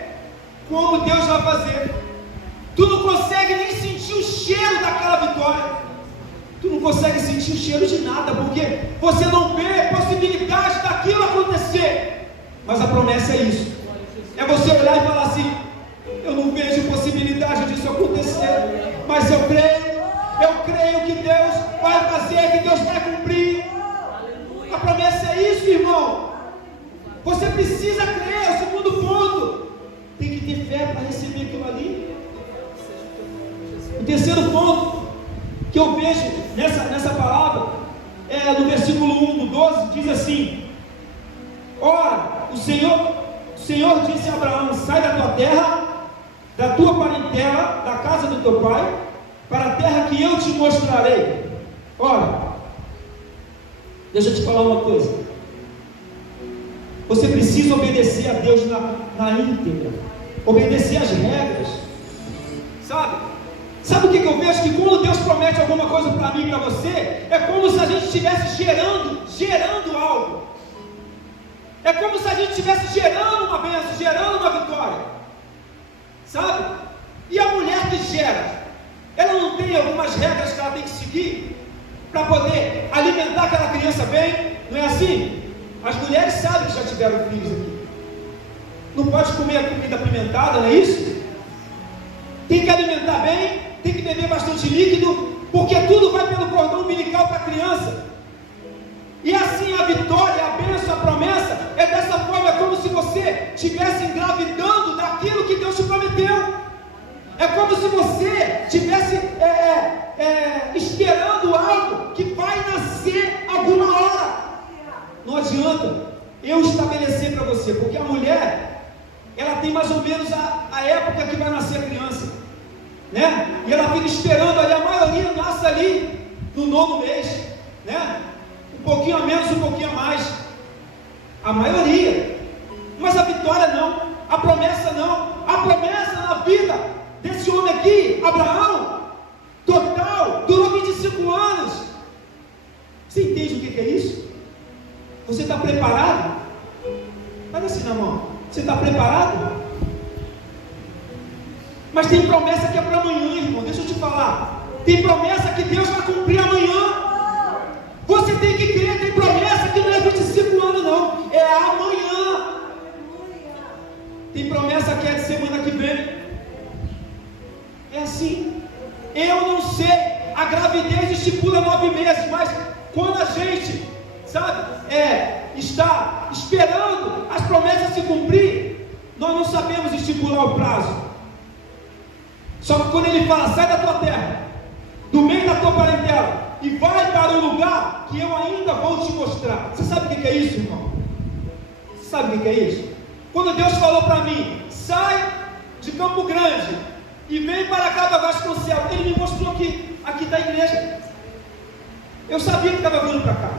como Deus vai fazer. Tu não consegue nem sentir o cheiro daquela vitória. Tu não consegue sentir o cheiro de nada, porque você não vê possibilidade daquilo acontecer. Mas a promessa é isso. É você olhar e falar assim: eu não vejo possibilidade disso acontecer, mas eu creio que Deus vai fazer, que Deus vai cumprir. A promessa é isso, irmão. Você precisa crer. É o segundo ponto. Tem que ter fé para receber aquilo ali. O terceiro ponto que eu vejo nessa palavra é no versículo 1 do 12, diz assim: ora, o Senhor disse a Abraão: sai da tua terra, da tua parentela, da casa do teu pai, para a terra que eu te mostrarei. Ora, deixa eu te falar uma coisa. Você precisa obedecer a Deus na íntegra, obedecer as regras, sabe o que eu vejo? Que quando Deus promete alguma coisa para mim e para você, é como se a gente estivesse gerando algo. É como se a gente estivesse gerando uma bênção, gerando uma vitória, sabe? E a mulher que gera, ela não tem algumas regras que ela tem que seguir para poder alimentar aquela criança bem? Não é assim? As mulheres sabem que já tiveram filhos aqui. Não pode comer a comida apimentada, não é isso? Tem que alimentar bem, tem que beber bastante líquido, porque tudo vai pelo cordão umbilical para a criança. E assim a vitória, a bênção, a promessa é dessa forma. É como se você estivesse engravidando daquilo que Deus te prometeu. É como se você estivesse esperando algo que vai nascer alguma hora. Não adianta eu estabelecer para você, porque a mulher, ela tem mais ou menos a época que vai nascer a criança, né? E ela fica esperando ali, a maioria nasce ali no 9º mês, né? Um pouquinho a menos, um pouquinho a mais, a maioria. Mas a vitória não, a promessa não. A promessa na vida desse homem aqui, Abraão, total, durou 25 anos. Você entende o que é isso? Você está preparado? Olha assim na mão. Você está preparado? Mas tem promessa que é para amanhã, irmão. Deixa eu te falar. Tem promessa que Deus vai cumprir amanhã. Você tem que crer. Tem promessa que não é 25 anos não, é amanhã. Tem promessa que é de semana que vem. É assim. Eu não sei, a gravidez estipula 9 meses, mas quando a gente, sabe, está esperando as promessas se cumprir, nós não sabemos estipular o prazo. Só que quando ele fala, sai da tua terra, do meio da tua parentela, e vai para o lugar que eu ainda vou te mostrar. Você sabe o que é isso, irmão? Você sabe o que é isso? Quando Deus falou para mim, sai de Campo Grande e vem para cá da Vasconcelos, Ele me mostrou aqui da igreja. Eu sabia que estava vindo para cá.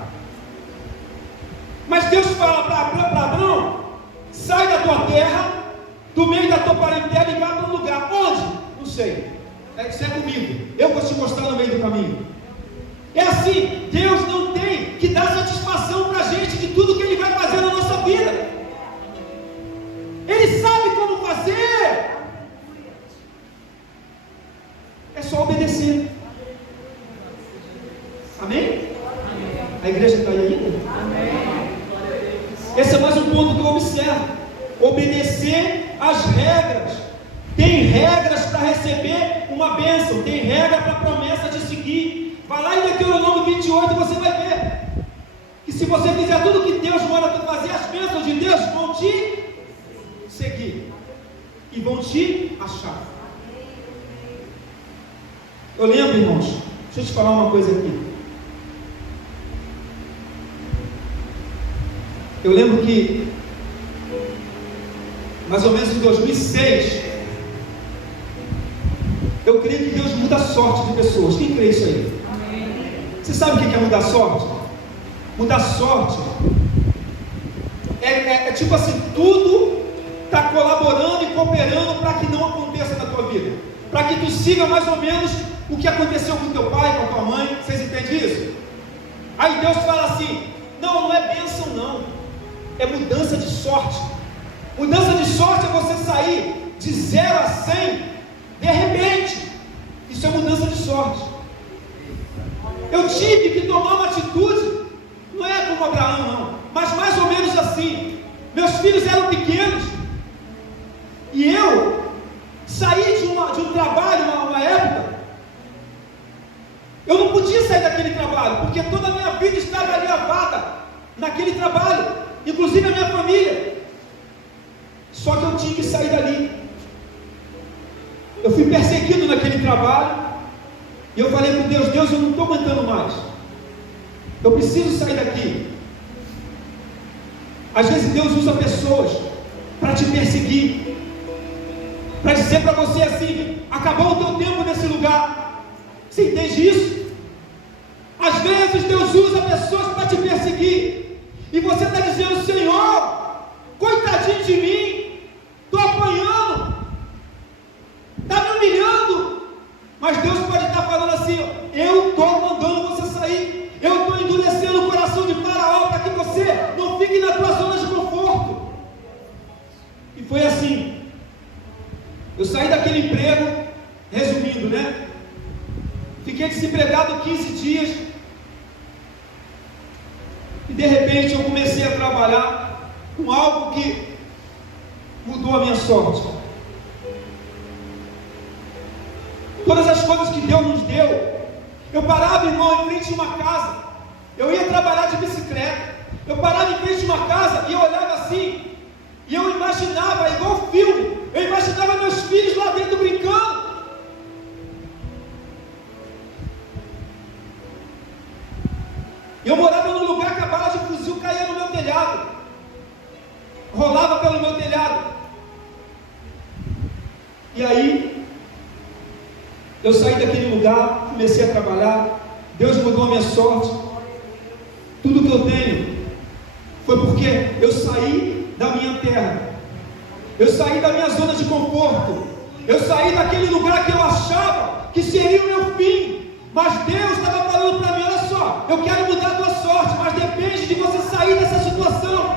Mas Deus fala para Abraão, sai da tua terra, do meio da tua parentela e vai para um lugar. Onde? Não sei. Isso é comigo. Eu vou te mostrar no meio do caminho. É assim, Deus não tem que dar satisfação para a gente de tudo que Ele vai fazer na nossa vida. Ele sabe como fazer. É só obedecer. Amém? A igreja está aí ainda? Amém. Esse é mais um ponto que eu observo. Obedecer às regras. Tem regras para receber uma bênção. Tem regra para a promessa de seguir. Vai lá em Deuteronômio 28 e você vai ver que se você fizer tudo que Deus manda tu fazer, as bênçãos de Deus vão te seguir e vão te achar. Eu lembro, irmãos, deixa eu te falar uma coisa aqui. Eu lembro que mais ou menos em 2006, eu creio que Deus muda a sorte de pessoas. Quem crê isso aí? Você sabe o que é mudar sorte? Mudar sorte é tipo assim, tudo está colaborando e cooperando para que não aconteça na tua vida, para que tu siga mais ou menos o que aconteceu com teu pai, com a tua mãe. Vocês entendem isso? Aí Deus fala assim, não é bênção não, é mudança de sorte. Mudança de sorte é você sair de 0 a 100 de repente. Isso é mudança de sorte. Eu tive que tomar uma atitude, não é como Abraão não, mas mais ou menos assim. Meus filhos eram pequenos e eu saí de um trabalho, uma época. Eu não podia sair daquele trabalho, porque toda a minha vida estava alinhavada naquele trabalho, inclusive a minha família. Só que eu tinha que sair dali. Eu fui perseguido naquele trabalho. E eu falei para Deus, Deus, eu não estou aguentando mais. Eu preciso sair daqui. Às vezes Deus usa pessoas para te perseguir, para dizer para você assim, acabou o teu tempo nesse lugar. Você entende isso? Às vezes Deus usa pessoas para te perseguir. E você está dizendo, Senhor, coitadinho de mim, estou apanhando, está me humilhando. Mas Deus pode estar falando assim, eu estou mandando você sair, eu estou endurecendo o coração de Faraó para que você não fique na tua zona de conforto. E foi assim. Eu saí daquele emprego, resumindo, né? Fiquei desempregado 15 dias. E de repente eu comecei a trabalhar com algo que mudou a minha sorte. Todas as coisas que Deus nos deu, eu parava, irmão, em frente a uma casa, Eu ia trabalhar de bicicleta, eu parava em frente de uma casa e eu olhava assim, e eu imaginava, igual filme, eu imaginava meus filhos lá dentro brincando. Eu morava num lugar que a bala de fuzil caía no meu telhado, rolava pelo meu telhado. E aí, eu saí daquele lugar, comecei a trabalhar, Deus mudou a minha sorte. Tudo que eu tenho foi porque eu saí da minha terra, eu saí da minha zona de conforto, eu saí daquele lugar que eu achava que seria o meu fim. Mas Deus estava falando para mim: olha só, eu quero mudar a tua sorte, mas depende de você sair dessa situação.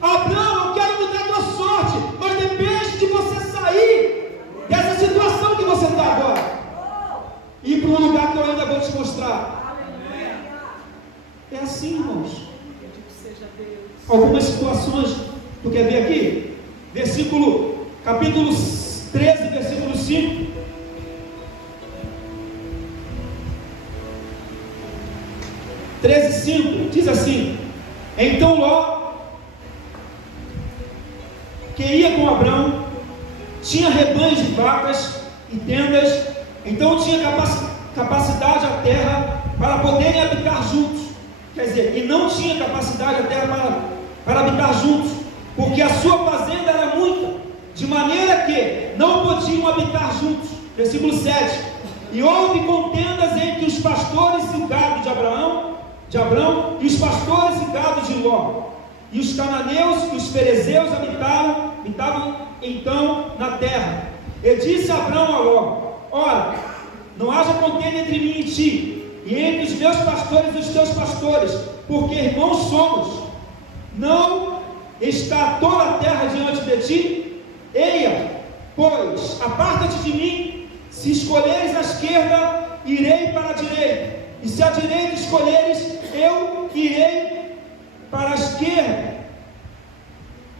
Abraão, eu quero mudar a tua sorte, mas depende de você sair dessa situação que você está agora e ir para um lugar que eu ainda vou te mostrar. É assim, irmãos. Algumas situações, tu quer ver aqui? Capítulo 13, versículo 5. 13:5 diz assim: então Ló, que ia com Abrão, tinha rebanhos de vacas e tendas, então tinha capacidade a terra para poderem habitar juntos. Quer dizer, e não tinha capacidade a terra para habitar juntos, porque a sua fazenda era muita, de maneira que não podiam habitar juntos. Versículo 7: e houve contendas entre os pastores e o gado de Abrão, e os pastores e gado de Ló, e os cananeus e os ferezeus habitavam então na terra. E disse Abrão a Ló: ora, não haja contenda entre mim e ti, e entre os meus pastores e os teus pastores, porque irmãos somos. Não está toda a terra diante de ti? Eia, pois, aparta-te de mim. Se escolheres a esquerda, irei para a direita, e se a direita escolheres, eu irei para a esquerda.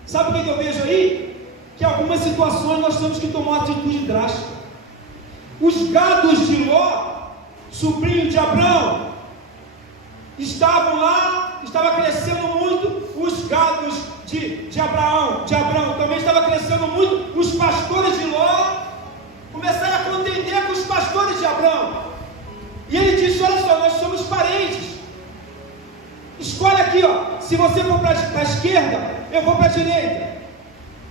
Sabe o que eu vejo aí? Que em algumas situações nós temos que tomar uma atitude drástica. Os gados de Ló, sobrinho de Abrão, estavam lá, estava crescendo muito. Os gados de Abraão também estava crescendo muito. Os pastores de Ló começaram a contender com os pastores de Abrão. E ele disse: olha só, nós somos parentes. Escolhe aqui, ó. Se você for para a esquerda, eu vou para a direita.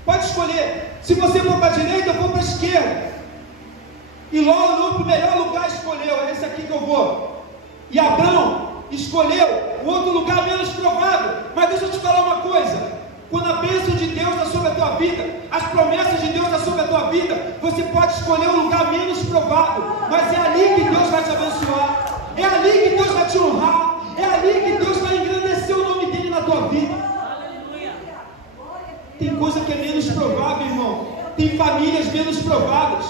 Pode escolher. Se você for para a direita, eu vou para a esquerda. E Ló olhou para o melhor lugar, escolheu: é esse aqui que eu vou. E Abrão escolheu o outro lugar menos provável. Mas deixa eu te falar uma coisa: quando a bênção de Deus está sobre a tua vida, as promessas de Deus estão sobre a tua vida, você pode escolher um lugar menos provável, mas é ali que Deus vai te abençoar, é ali que Deus vai te honrar, é ali que Deus vai engrandecer o nome dele na tua vida. Tem coisa que é menos provável, irmão. Tem famílias menos prováveis,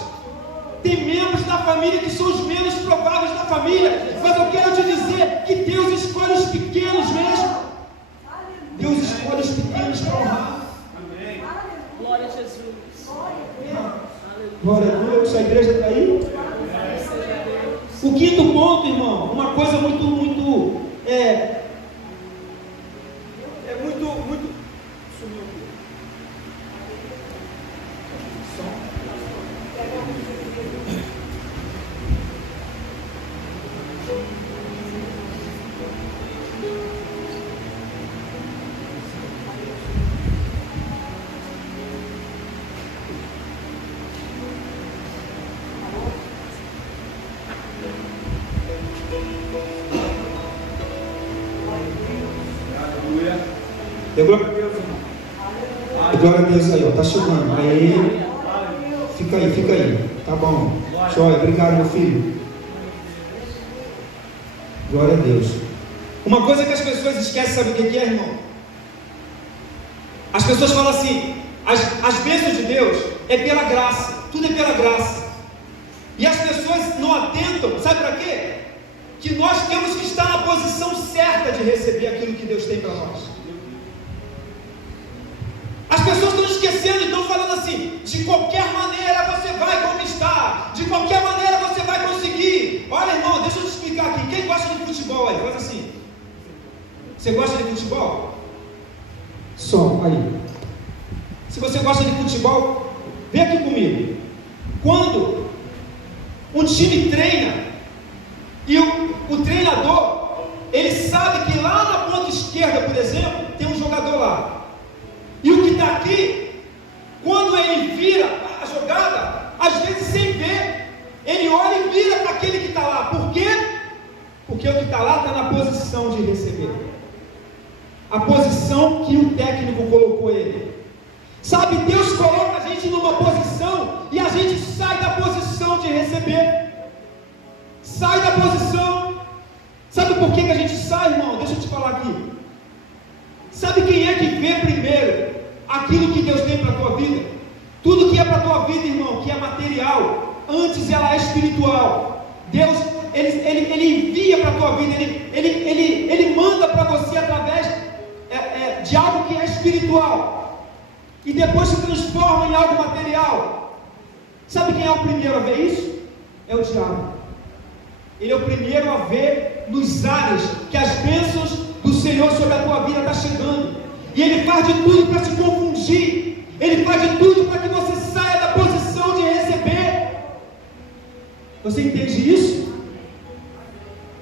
tem membros da família que são os menos prováveis da família, mas eu quero te dizer que Deus escolhe os pequenos mesmo. Deus escolhe os pequenos para honrar. Amém. Glória a Jesus. Glória a Deus. A igreja está aí? O quinto ponto, irmão, uma coisa muito sumiu aqui. Glória a Deus, irmão. Glória a Deus aí, ó. Tá chegando. Aí. Fica aí. Tá bom. Joia, obrigado, meu filho. Glória a Deus. Uma coisa que as pessoas esquecem, sabe o que é, irmão? As pessoas falam assim: as bênçãos de Deus é pela graça. Tudo é pela graça. E as pessoas não atentam, sabe para quê? Que nós temos que estar na posição certa de receber aquilo que Deus tem para nós. As pessoas estão esquecendo, estão falando assim: de qualquer maneira você vai conquistar, de qualquer maneira você vai conseguir. Olha, irmão, deixa eu te explicar aqui. Quem gosta de futebol aí? Faz assim. Você gosta de futebol? Som, aí. Se você gosta de futebol, vem aqui comigo. Quando um time treina e o treinador, ele sabe que lá na ponta esquerda, por exemplo, tem um jogador lá. E o que está aqui, quando ele vira a jogada, às vezes sem ver, ele olha e vira para aquele que está lá. Por quê? Porque o que está lá está na posição de receber. A posição que o técnico colocou ele. Sabe, Deus coloca a gente numa posição e a gente sai da posição de receber. Sai da posição. Sabe por que a gente sai, irmão? Deixa eu te falar aqui. Sabe quem é que vê primeiro aquilo que Deus tem para a tua vida? Tudo que é para a tua vida, irmão, que é material, antes ela é espiritual. Deus, Ele envia para a tua vida, Ele manda para você através de algo que é espiritual, e depois se transforma em algo material. Sabe quem é o primeiro a ver isso? É o diabo. Ele é o primeiro a ver nos ares que as bênçãos do Senhor sobre a tua vida estão chegando, e ele faz de tudo para te confundir, ele faz de tudo para que você saia da posição de receber. Você entende isso?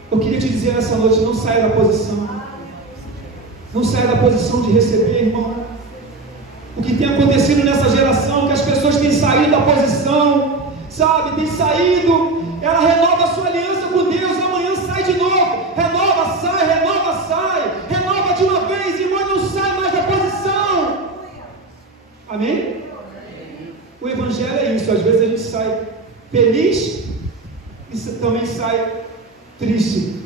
Eu queria te dizer nessa noite, não saia da posição. Não saia da posição de receber, irmão. O que tem acontecido nessa geração, que as pessoas têm saído da posição, sabe, tem saído, ela renova a sua aliança com Deus, amanhã sai de novo, renova, sai, renova de uma vez, irmão, não sai mais da posição. Amém? O evangelho é isso, às vezes a gente sai feliz e também sai triste,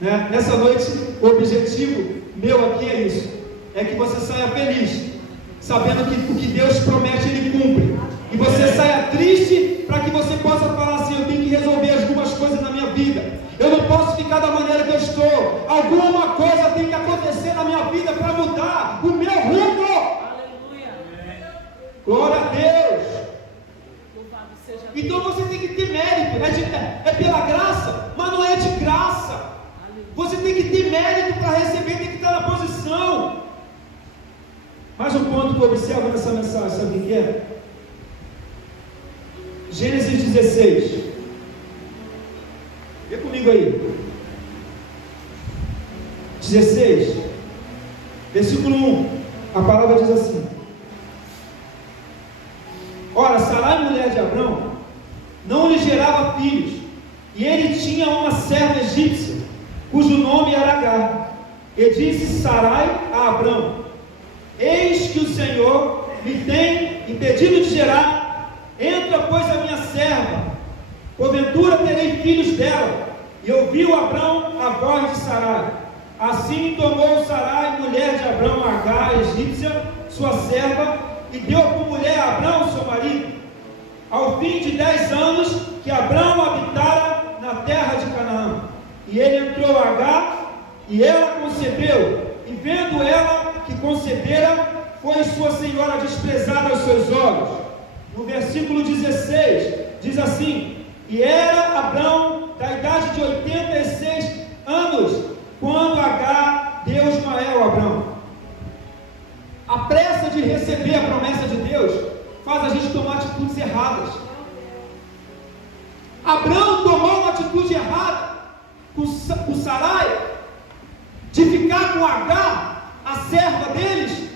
né? Nessa noite, o objetivo meu aqui é isso, é que você saia feliz, sabendo que o que Deus promete, Ele cumpre, e você saia triste, para que você possa falar assim: eu tenho que resolver algumas coisas na minha vida, eu não posso ficar da maneira que eu estou, alguma coisa tem que acontecer na minha vida para mudar o meu rumo. Aleluia. Glória a Deus. Então você tem que ter mérito, é pela graça, mas não é de graça. Você tem que ter mérito para receber, tem que estar na posição. Mais um ponto que eu observo nessa mensagem, sabe o que é? Gênesis 16. Vê comigo aí. 16, versículo 1. A palavra diz assim: ora, Sarai, mulher de Abrão, não lhe gerava filhos, e ele tinha uma serva egípcia, cujo nome era Agar. E disse Sarai a Abrão: eis que o Senhor me tem impedido de gerar, entra, pois, a minha serva, porventura terei filhos dela. E ouviu Abrão a voz de Sarai. Assim tomou Sarai, mulher de Abrão, Agar, egípcia, sua serva, e deu por mulher a Abrão, seu marido. Ao fim de 10 anos que Abrão habitara na terra de Canaã, e ele entrou a Agar, e ela concebeu, e vendo ela que concebera, foi sua senhora desprezada aos seus olhos. No versículo 16, diz assim: e era Abrão da idade de 86 anos, quando Agar deu Ismael a Abrão. A pressa de receber a promessa de Deus faz a gente tomar atitudes erradas. Abrão tomou uma atitude errada com Sarai, de ficar com Agar, a serva deles,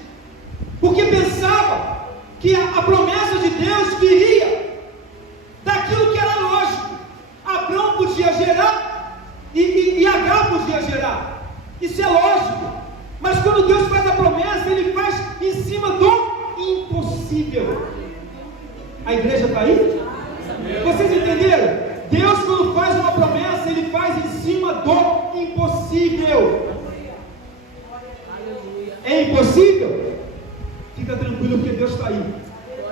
porque pensava que a promessa de Deus viria daquilo que era lógico. Abrão podia gerar e Agar podia gerar, isso é lógico. Mas quando Deus faz a promessa, Ele faz em cima do impossível. A igreja está aí? Vocês entenderam? Deus, quando faz uma promessa, Ele faz em cima do impossível. É impossível? Fica tranquilo, porque Deus está aí.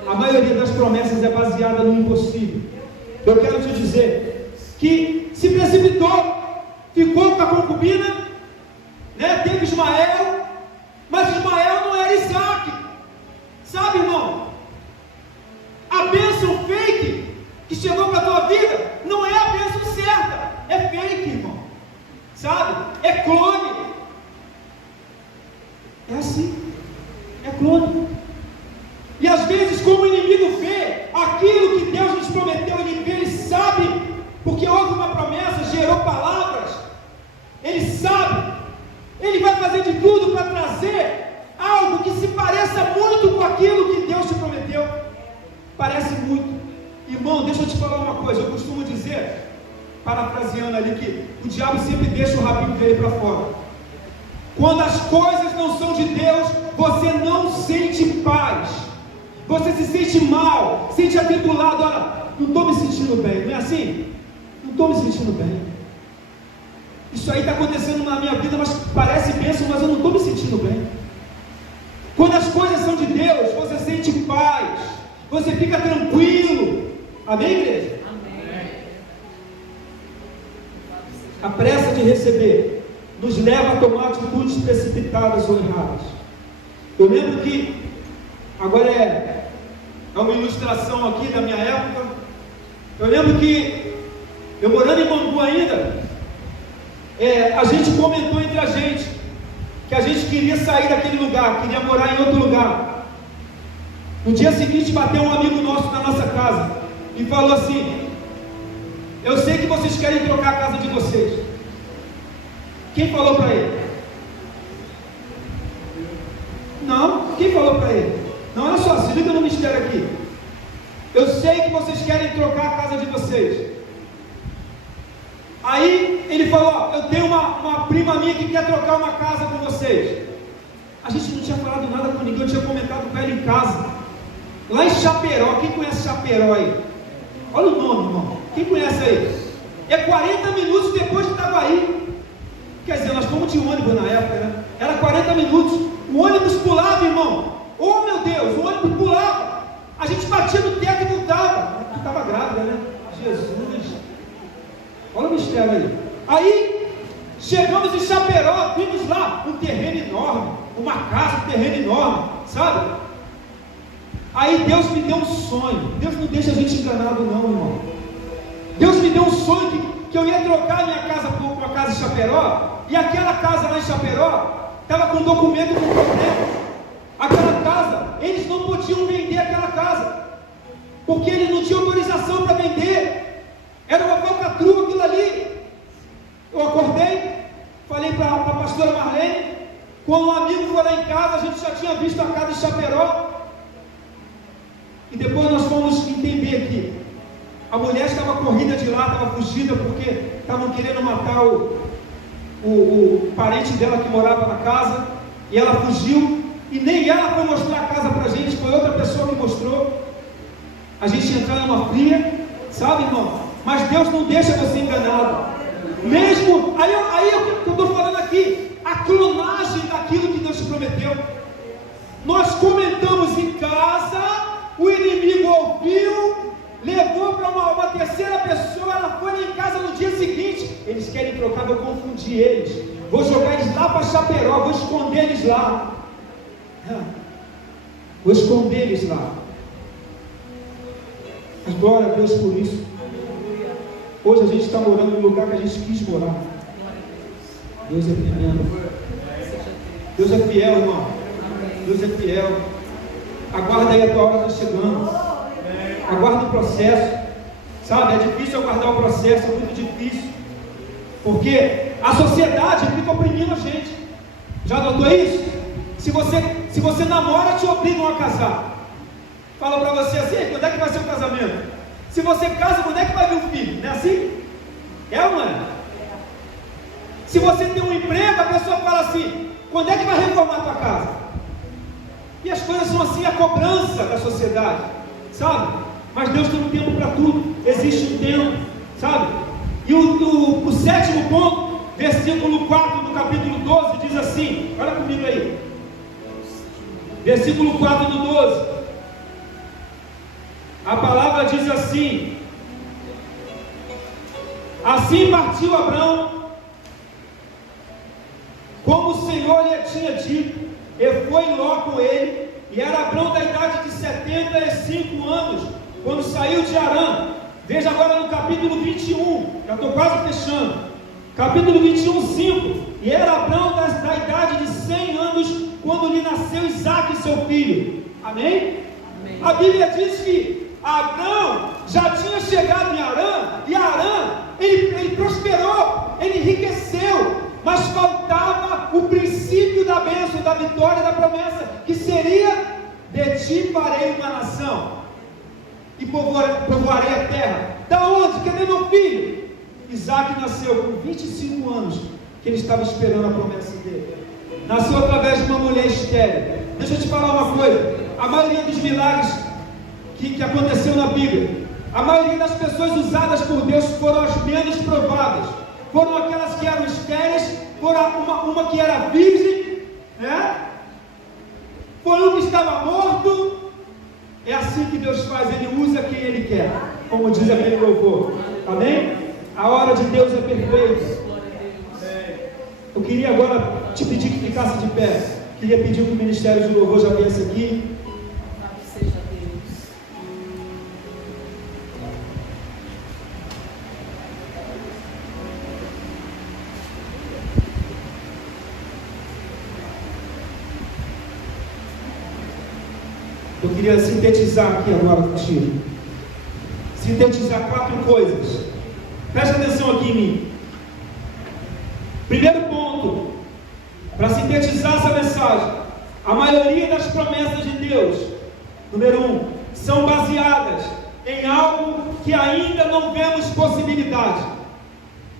A maioria das promessas é baseada no impossível. Eu quero te dizer que se precipitou, ficou com a concubina, né? Teve Ismael, mas Ismael não era Isaac. Sabe, irmão? A bênção fake que chegou para a tua vida não é a bênção certa, é fake, irmão. Sabe? É clone. ciclone. E às vezes, como o inimigo vê aquilo que Deus nos prometeu, ele sabe, porque houve uma promessa, gerou palavras, ele sabe, ele vai fazer de tudo para trazer algo que se pareça muito com aquilo que Deus te prometeu. Parece muito. Irmão, deixa eu te falar uma coisa, eu costumo dizer, parafraseando ali, que o diabo sempre deixa o rabinho dele para fora. Quando as coisas não são de Deus, você não sente paz, você se sente mal, sente atribulado. Olha, não estou me sentindo bem, não é assim? Não estou me sentindo bem. Isso aí está acontecendo na minha vida, mas parece bênção, mas eu não estou me sentindo bem. Quando as coisas são de Deus, você sente paz, você fica tranquilo. Amém, igreja? Amém. A pressa de receber nos leva a tomar atitudes precipitadas ou erradas. Eu lembro que, agora é uma ilustração aqui da minha época. Eu lembro que, eu morando em Bangu ainda, a gente comentou entre a gente que a gente queria sair daquele lugar, queria morar em outro lugar. No dia seguinte bateu um amigo nosso na nossa casa e falou assim: eu sei que vocês querem trocar a casa de vocês. Quem falou para ele? Não, quem falou para ele? Não, olha só, se liga no mistério aqui. Eu sei que vocês querem trocar a casa de vocês. Aí ele falou: ó, eu tenho uma prima minha que quer trocar uma casa com vocês. A gente não tinha falado nada com ninguém, eu tinha comentado com ele em casa. Lá em Chapecó, quem conhece Chapecó aí? Olha o nome, irmão. Quem conhece aí? É 40 minutos depois de Itaguaí. Quer dizer, nós fomos de ônibus na época, né? Era 40 minutos. O ônibus pulava, irmão. Oh, meu Deus, o ônibus pulava. A gente batia no teto e voltava. Que estava grávida, né? Jesus. Olha o mistério aí. Aí, chegamos em Chapecó, vimos lá um terreno enorme, uma casa, um terreno enorme, sabe? Aí Deus me deu um sonho. Deus não deixa a gente enganado não, irmão. Deus me deu um sonho que eu ia trocar a minha casa por uma casa em Chapecó, e aquela casa lá em Chapecó estava com documento com problema. Aquela casa, eles não podiam vender aquela casa, porque eles não tinham autorização para vender. Era uma falcatrua aquilo ali. Eu acordei, falei para a pastora Marlene. Quando um amigo foi lá em casa, a gente já tinha visto a casa de Chapecó. E depois nós fomos entender aqui. A mulher estava corrida de lá, estava fugida, porque estavam querendo matar o parente dela que morava na casa. E ela fugiu. E nem ela foi mostrar a casa para a gente, foi outra pessoa que mostrou. A gente entrou numa fria, sabe, irmão? Mas Deus não deixa você enganado. Mesmo, aí eu estou falando aqui, a clonagem daquilo que Deus te prometeu. Nós comentamos em casa, o inimigo ouviu, levou para uma terceira pessoa, ela foi lá em casa no dia seguinte. Eles querem trocar, vou confundir eles. Vou jogar eles lá para Chapecó, vou esconder eles lá. Vou esconder eles lá. Mas glória a Deus por isso. Hoje a gente está morando no lugar que a gente quis morar. Deus é tremendo. Deus é fiel, irmão. Deus é fiel. Aguarda aí, a tua hora está chegando. Aguarda o processo. Sabe, é difícil aguardar o processo, é muito difícil. Porque a sociedade fica oprimindo a gente. Já notou isso? Se você namora, te obrigam a casar. Fala para você assim: quando é que vai ser o casamento? Se você casa, quando é que vai vir o filho? Não é assim? É ou não é? Se você tem um emprego, a pessoa fala assim: quando é que vai reformar a tua casa? E as coisas são assim, a cobrança da sociedade, sabe? Mas Deus tem um tempo para tudo, existe um tempo, sabe? E o sétimo ponto, versículo 4 do capítulo 12, diz assim: olha comigo aí, versículo 4 do 12. A palavra diz assim: assim partiu Abrão, como o Senhor lhe tinha dito, e foi Ló com ele. E era Abrão da idade de 75 anos, quando saiu de Harã. Veja agora no capítulo 21, já estou quase fechando. Capítulo 21, 5. E era Abrão da idade de 100 anos, quando lhe nasceu Isaque, seu filho. Amém? A Bíblia diz que Abrão já tinha chegado em Harã, e Harã, ele prosperou, ele enriqueceu, mas faltava o princípio da bênção, da vitória, da promessa, que seria: de ti farei uma nação, e povoarei a terra. Da onde? Cadê meu filho? Isaque nasceu com 25 anos, que ele estava esperando a promessa dele. Nasceu através de uma mulher estéril. Deixa eu te falar uma coisa: a maioria dos milagres que aconteceu na Bíblia, a maioria das pessoas usadas por Deus foram as menos prováveis. Foram aquelas que eram estéreis, foram uma que era virgem, né? Foi um que estava morto. É assim que Deus faz, Ele usa quem Ele quer, como diz aquele louvor. Amém? A hora de Deus é perfeita. Eu queria agora te pedir que ficasse de pé. Queria pedir que o Ministério de Louvor já viesse aqui. Eu queria sintetizar aqui agora contigo. Sintetizar 4 coisas. Presta atenção aqui em mim. Primeiro ponto, para sintetizar essa mensagem: a maioria das promessas de Deus, número 1, são baseadas em algo que ainda não vemos possibilidade.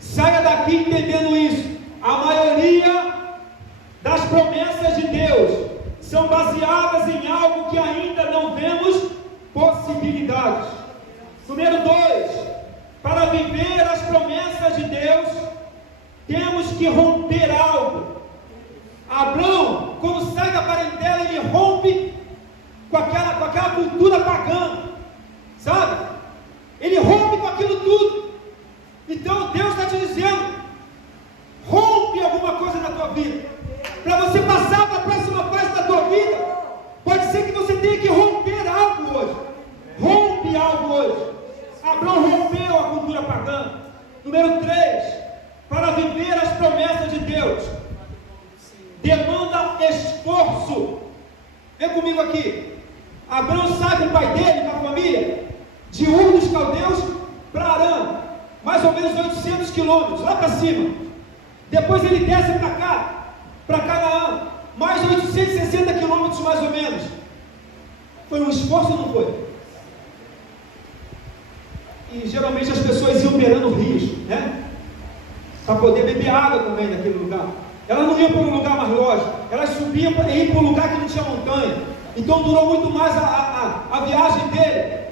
Saia daqui entendendo isso. A maioria das promessas de Deus são baseadas em algo que ainda não vemos possibilidades. Número 2, para viver as promessas de Deus, temos que romper algo. Abrão, quando sai da parentela, ele rompe com aquela cultura pagã, sabe? Ele rompe com aquilo tudo. Então Deus está te dizendo: rompe alguma coisa na tua vida. Para você passar para a próxima fase da tua vida, pode ser que você tenha que romper algo hoje. Rompe algo hoje. Abrão rompeu a cultura pagã. Número 3, para viver as promessas de Deus, demanda esforço. Vem comigo aqui. Abrão sai com o pai dele, com a família, de Ur dos Caldeus para Harã, mais ou menos 800 quilômetros, lá para cima. Depois ele desce para cá, para Canaã, mais de 860 quilômetros mais ou menos. Foi um esforço ou não foi? E geralmente as pessoas iam beirando rios, né? Para poder beber água também naquele lugar. Elas não iam para um lugar mais lógico, elas subiam para ir para um lugar que não tinha montanha. Então durou muito mais a viagem dele.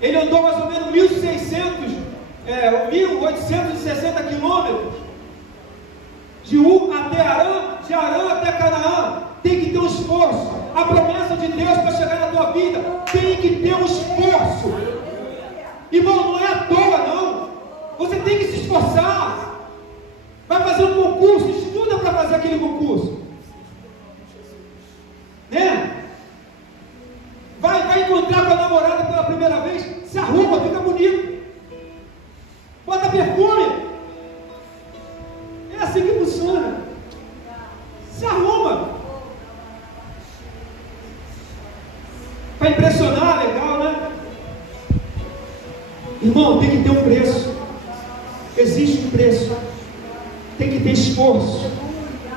Ele andou mais ou menos 1.860 quilômetros, de Ur até Harã, de Harã até Canaã. Tem que ter um esforço. A promessa de Deus para chegar na tua vida tem que ter um esforço. Irmão, não é à toa não. Você tem que se esforçar. Vai fazer um concurso, estuda para fazer aquele concurso, né? Vai encontrar com a namorada pela primeira vez, se arruma, fica bonito, bota perfume. É assim que funciona. Se arruma para impressionar, legal, né? Irmão, tem que ter um preço. Existe um preço. Tem que ter esforço.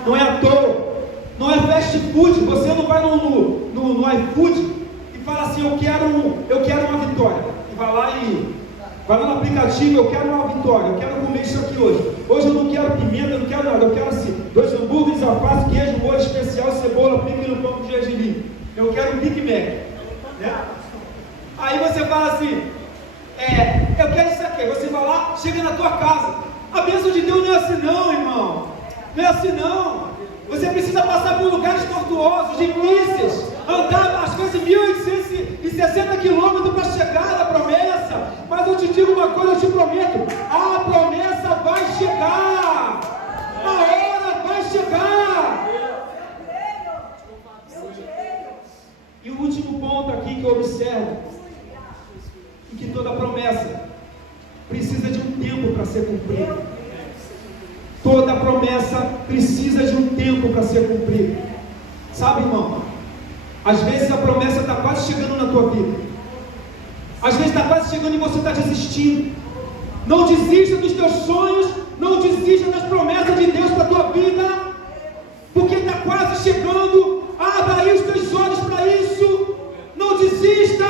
Não é à toa. Não é fast food. Você não vai no iFood e fala assim: eu quero uma vitória. E vai lá no aplicativo: eu quero uma vitória, eu quero comer isso aqui hoje. Hoje eu não quero pimenta, eu não quero nada. Eu quero assim: 2 hambúrgueres, alface, queijo, molho especial, cebola, pique no pão de gergelim. Eu quero um Big Mac, né? Aí você fala assim: eu quero isso aqui. Você vai lá, chega na tua casa. A bênção de Deus não é assim não, irmão. Não é assim não. Você precisa passar por lugares tortuosos, difíceis, andar às vezes 1.860 quilômetros para chegar na promessa. Mas eu te digo uma coisa, eu te prometo: a promessa vai chegar. A hora vai chegar. E o último ponto aqui que eu observo, é que toda promessa precisa de um tempo para ser cumprida. Toda promessa precisa de um tempo para ser cumprida. Sabe, irmão, às vezes a promessa está quase chegando na tua vida. Às vezes está quase chegando e você está desistindo. Não desista dos teus sonhos, não desista das promessas de Deus para a tua vida, porque está quase chegando. Abra aí os teus olhos para isso. Não desista.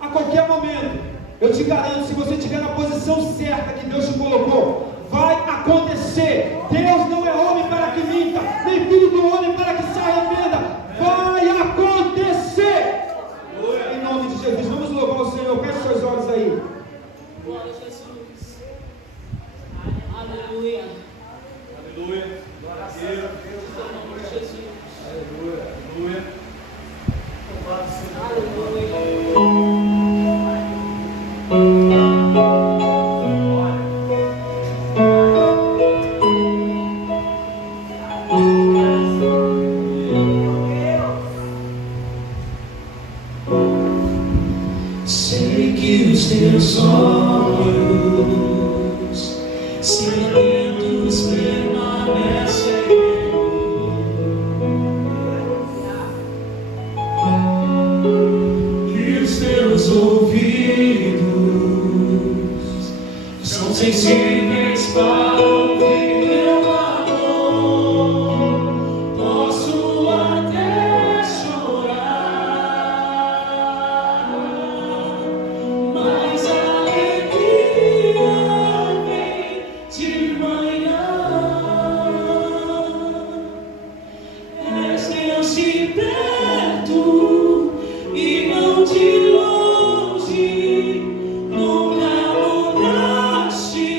A qualquer momento, eu te garanto, se você estiver na posição certa que Deus te colocou, vai acontecer. Deus não é homem para que minta, nem filho do homem para que se arrependa. Vai acontecer. Em nome de Jesus, vamos louvar o Senhor. Feche seus olhos aí. Glória a Jesus. Aleluia. Aleluia. Glória a Deus. Em nome de Jesus. Aleluia. Aleluia. Sei que os teus olhos sedentos permanecem, e os teus ouvidos são sensíveis para ouvir meu amor. Posso até chorar, mas a alegria vem de manhã. És Deus de perto e não de longe, nunca mudaste.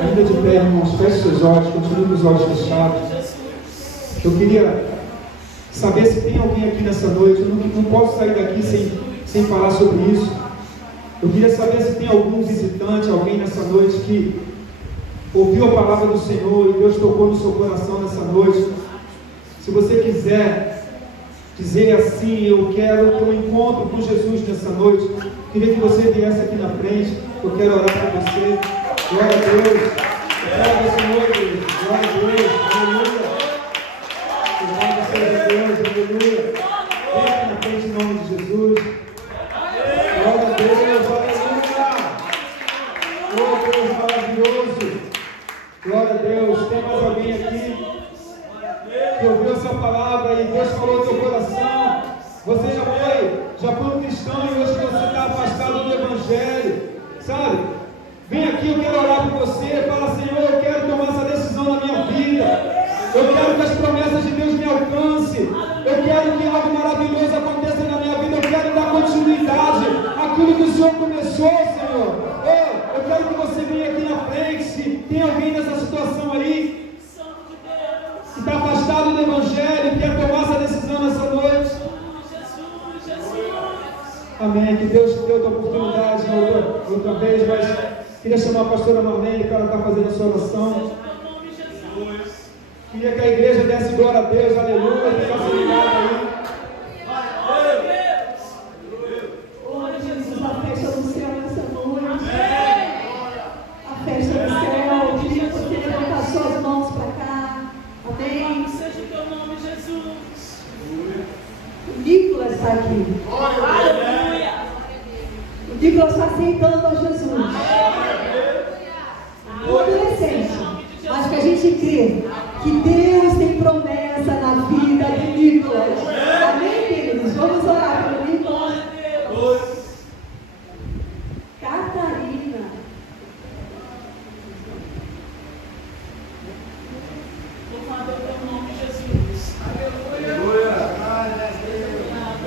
Ainda de pé, irmãos, feche seus olhos, continue com os olhos fechados. Eu queria saber se tem alguém aqui nessa noite. Eu não posso sair daqui sem falar sobre isso. Eu queria saber se tem algum visitante, alguém nessa noite que ouviu a palavra do Senhor e Deus tocou no seu coração nessa noite. Se você quiser dizer assim: eu quero ter um encontro com Jesus nessa noite, queria que você viesse aqui na frente. Eu quero orar por você. Glória a Deus. Glória ao Senhor, Deus. Glória a Deus. Aleluia. Glória seja Deus. Aleluia. Vem aqui na frente em nome de Jesus. Glória a Deus. Aleluia. Oh, Deus maravilhoso. Glória a Deus. Tem mais alguém aqui que ouviu essa palavra e Deus falou no teu coração? Você já foi um cristão e hoje você está afastado do Evangelho, sabe? Vem aqui, eu quero orar por você. Fala: Senhor, eu quero tomar essa decisão na minha vida. Eu quero que as promessas de Deus me alcancem. Eu quero que algo maravilhoso aconteça na minha vida. Eu quero dar continuidade àquilo que o Senhor começou, Senhor. Eu quero que você venha aqui na frente. Se tem alguém nessa situação aí que está afastado do Evangelho e quer tomar essa decisão nessa noite. Amém. Que Deus te dê outra oportunidade outra vez, mas queria chamar a pastora Marlene para ela estar fazendo a sua oração. Queria que a igreja desse glória a Deus, aleluia, ficasse ligada aí. Glória a Jesus, a festa do céu nessa noite. A festa do céu. Eu queria que você levantar suas mãos para cá. Amém. Seja o teu nome, Jesus. O Nicolas está aqui. Aleluia. O Nicolas está aceitando a Jesus. Um adolescente. Mas que a gente crê que Deus tem promessa na vida de Nicolas. Amém, queridos? Vamos orar pelo Nicolas. Catarina. Louvado é o teu nome, Jesus. Aleluia.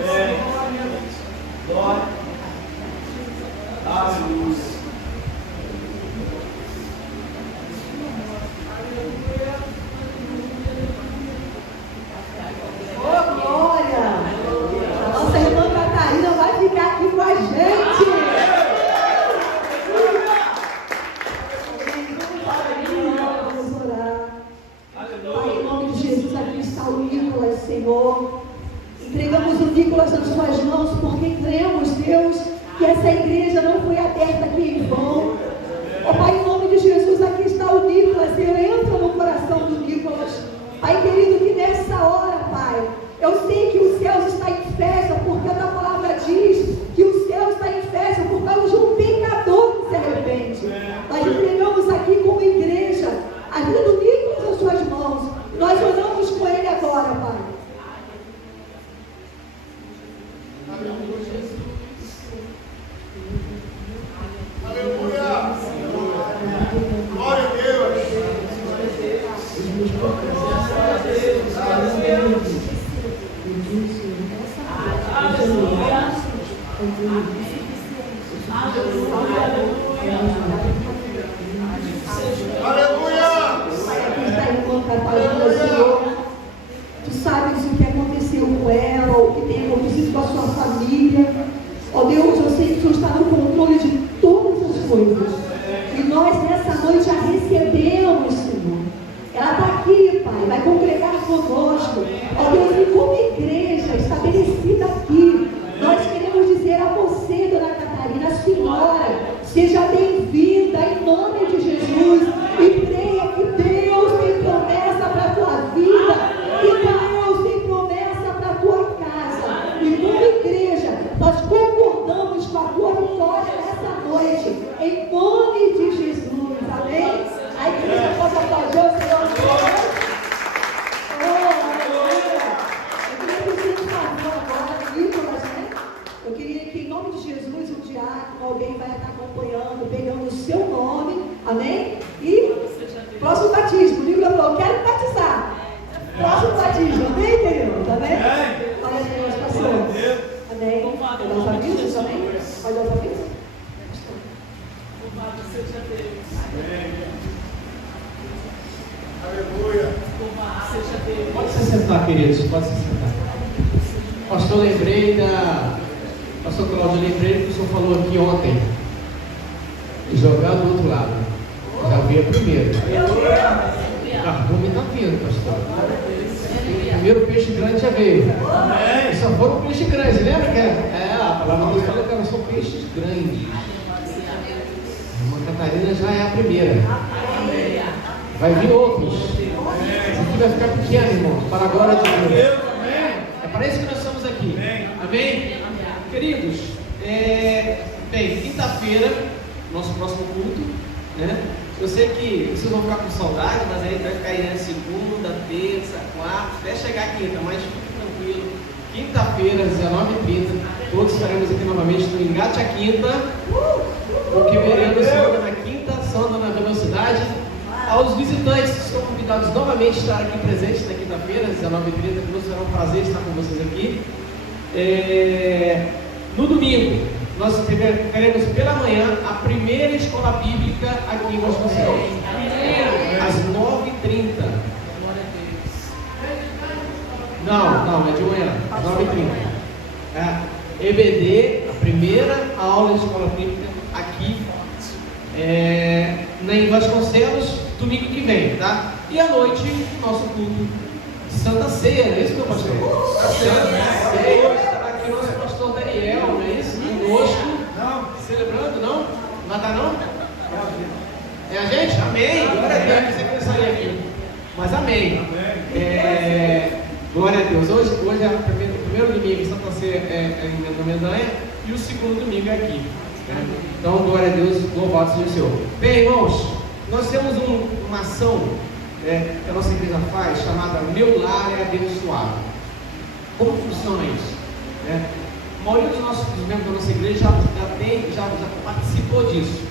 Amém. Glória. Aleluia. Oh, glória! A nossa irmã Catarina vai ficar aqui com a gente. Vamos orar. Pai, em nome de Jesus, aqui está o Nicolas, Senhor. Entregamos o Nicolas nas suas mãos, porque cremos, Deus, que essa igreja não foi aberta aqui em vão. Oh, Pai, em nome de Jesus, aqui está o Nicolas. Senhor, entra no coração do Nicolas. Pai querido, que nessa hora, Pai, eu sei que os céus estão em festa, porque a tua palavra diz que o céu está em festa por causa de um pecador que se arrepende. Nós entregamos aqui como igreja a vida do Nicolas nas suas mãos. Nós oramos com ele agora, Pai. Aleluia! Glória a Deus! Aleluia! Pai, aqui está a irmã Catarina, Senhor. Tu sabes o que aconteceu com ela, o que tem acontecido com a sua família. Ó Deus, eu sei que o Senhor está no controle de todas as coisas. E nós nessa noite a recebemos, Senhor. Ela está aqui, Pai, vai congregar conosco. Ó Deus, e como igreja estabelecida aqui, nós queremos dizer a você, Dona Catarina, a senhora, seja bem-vinda em nome de Jesus. E creia que Deus tem promessa para a tua vida. E Deus tem promessa para a tua casa. E como igreja, nós concordamos com a tua vitória nessa noite. Em nome de Jesus. Amém? A igreja pode aplaudir o Senhor. Oh, aleluia. Eu queria pedir um favor agora, Nicolas, né? Eu queria que em nome de Jesus, o diácono, alguém vai estar acompanhando, pegando o seu nome. Amém? E próximo batismo. O Nicolas falou: quero batizar. Próximo batismo. Amém, querido? Amém? Olha a Deus, pastor. Amém. Pode dar os avisos também? Pode dar os avisos? Louvado seja Deus. Aleluia. Louvado seja Deus. Pode se sentar, queridos, pode se sentar. Pastor, Pastor Cláudio, lembrei do que o senhor falou aqui ontem. Jogar do outro lado. Já veio primeiro. Cardume está vindo, pastor. O primeiro peixe grande já veio. E só foram um peixe grande, lembra que a palavra de Deus fala que eram só peixes grandes. A irmã Catarina já é a primeira. Vai vir outros. Isso aqui vai ficar pequeno, irmãos, para a glória de Deus. É para isso que nós estamos aqui. Amém? Queridos, bem, quinta-feira, nosso próximo culto, né? Eu sei que vocês vão ficar com saudade, mas aí vai cair na segunda, terça, quarta, até chegar quinta, mas fique tranquilo. Quinta-feira, 19h30, todos estaremos aqui novamente no Engate a Quinta, porque veremos Santa na Quinta, Santa na Velocidade. Aos visitantes que estão convidados novamente a estar aqui presentes na quinta-feira, 19h30, que será um prazer estar com vocês aqui. No domingo, nós teremos pela manhã a primeira escola bíblica aqui em Vasconcelos, às 9h30. Não, é de manhã, às 9h30. EBD, a primeira aula de escola bíblica aqui em Vasconcelos, domingo que vem, tá? E à noite, nosso culto de Santa Ceia, não é isso, meu pastor? Santa Ceia, estará aqui o nosso pastor Daniel, não é isso? Conosco, celebrando, não? Não está não? É a gente? Amém! Glória a Deus, você quer sair aqui. Mas amém. Glória a Deus. Hoje é o primeiro domingo em Santa Ceia na Mendanha e o segundo domingo é aqui. Então, glória a Deus, louvado seja o Senhor. Bem, irmãos, nós temos uma ação que a nossa igreja faz chamada Meu Lar é Abençoado. Como funciona isso? A maioria dos nossos membros da nossa igreja já participou disso.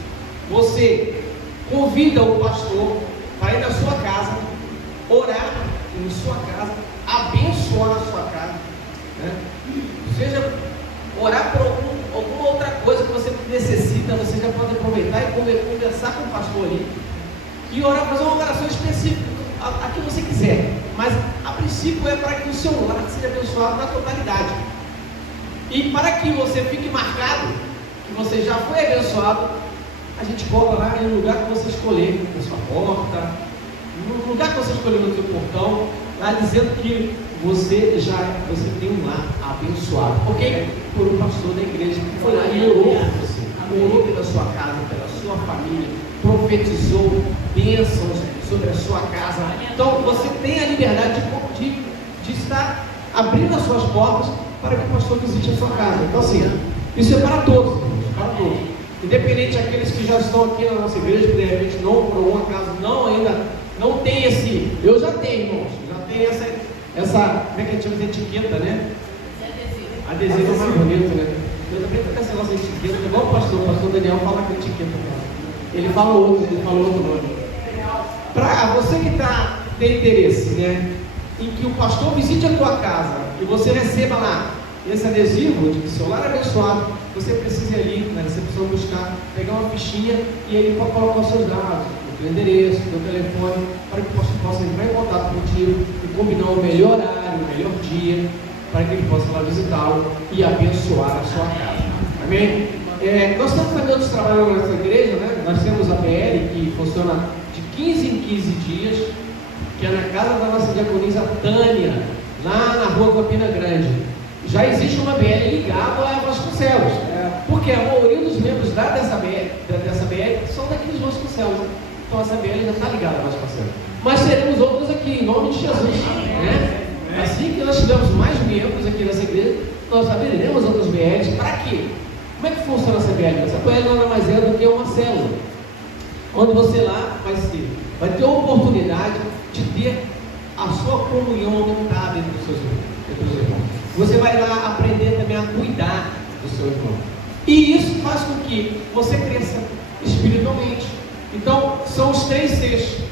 Você convida o pastor para ir na sua casa, orar em sua casa, abençoar a sua casa, seja orar por alguma outra coisa que você necessita, você já pode aproveitar e conversar com o pastor ali e orar, fazer uma oração específica a que você quiser, mas a princípio é para que o seu lar seja abençoado na totalidade. E para que você fique marcado, que você já foi abençoado, a gente coloca lá no lugar que você escolher, na sua porta, no lugar que você escolher no seu portão, lá dizendo que você tem um lar abençoado. Porque por um pastor da igreja que foi lá e orou por você, orou pela sua casa, pela sua família, profetizou bênçãos sobre a sua casa. Então você tem a liberdade de estar abrindo as suas portas para que o pastor visite a sua casa. Então assim, isso é para todos, para todos. Independente daqueles que já estão aqui na nossa igreja, que de repente não, por algum acaso, ainda não tem esse. Eu já tenho, irmãos, já tenho essa como é que a gente chama de etiqueta, né? Adesivo é mais bonito, né? Eu também estou com essa nossa etiqueta, igual o pastor Daniel fala que é etiqueta. Ele falou outro nome. Para você que tem interesse, né, em que o pastor visite a tua casa e você receba lá esse adesivo de que seu lar é abençoado, você precisa ir ali na recepção buscar, pegar uma fichinha e ele pode colocar os seus dados, o teu endereço, o teu telefone, para que o pastor possa entrar em contato contigo e combinar o melhor horário, o melhor dia, para que ele possa lá visitá-lo e abençoar a sua casa. Amém? Nós temos também outros trabalhos na nossa igreja, né? Nós temos a BL que funciona de 15 em 15 dias, que é na casa da nossa diaconisa Tânia, lá na rua Campina Grande. Já existe uma BL ligada a Vasconcelos, porque a maioria dos membros dessa BL são daqui dos Vasconcelos. Então essa BL já está ligada a Vasconcelos. Mas teremos outras aqui, em nome de Jesus. Assim que nós tivermos mais membros aqui nessa igreja, nós abriremos outras BLs. Para quê? Como é que funciona essa BL? Essa BL nada mais é do que uma célula, onde você lá vai ter a oportunidade de ter a sua comunhão aumentada entre os seus irmãos. Você vai lá aprender também a cuidar do seu irmão. E isso faz com que você cresça espiritualmente. Então, são os 3 Cs.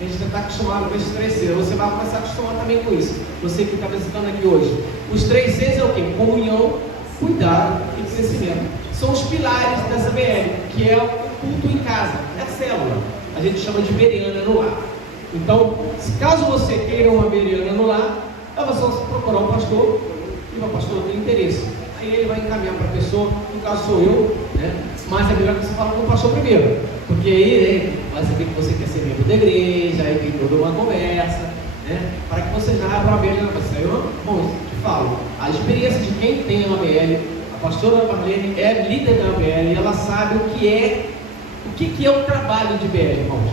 A gente já está acostumado com esses 3 Cs. Você vai começar a acostumar também com isso. Você que está visitando aqui hoje. Os 3 Cs é o quê? Comunhão, cuidado e crescimento. São os pilares dessa BL, que é culto em casa, é célula. A gente chama de bereana no lar. Então, caso você queira uma bereana no lar, é só procurar um pastor e o pastor tem interesse. Aí ele vai encaminhar para a pessoa, no caso sou eu, né? Mas é melhor que você fale com o pastor primeiro, porque aí vai saber que você quer ser membro da igreja, aí tem toda uma conversa, né? Para que você já abra a bereana para você. Bom, te falo, a experiência de quem tem a ABL, a pastora Marlene é líder da ABL, e ela sabe o que é o trabalho de BL, irmãos.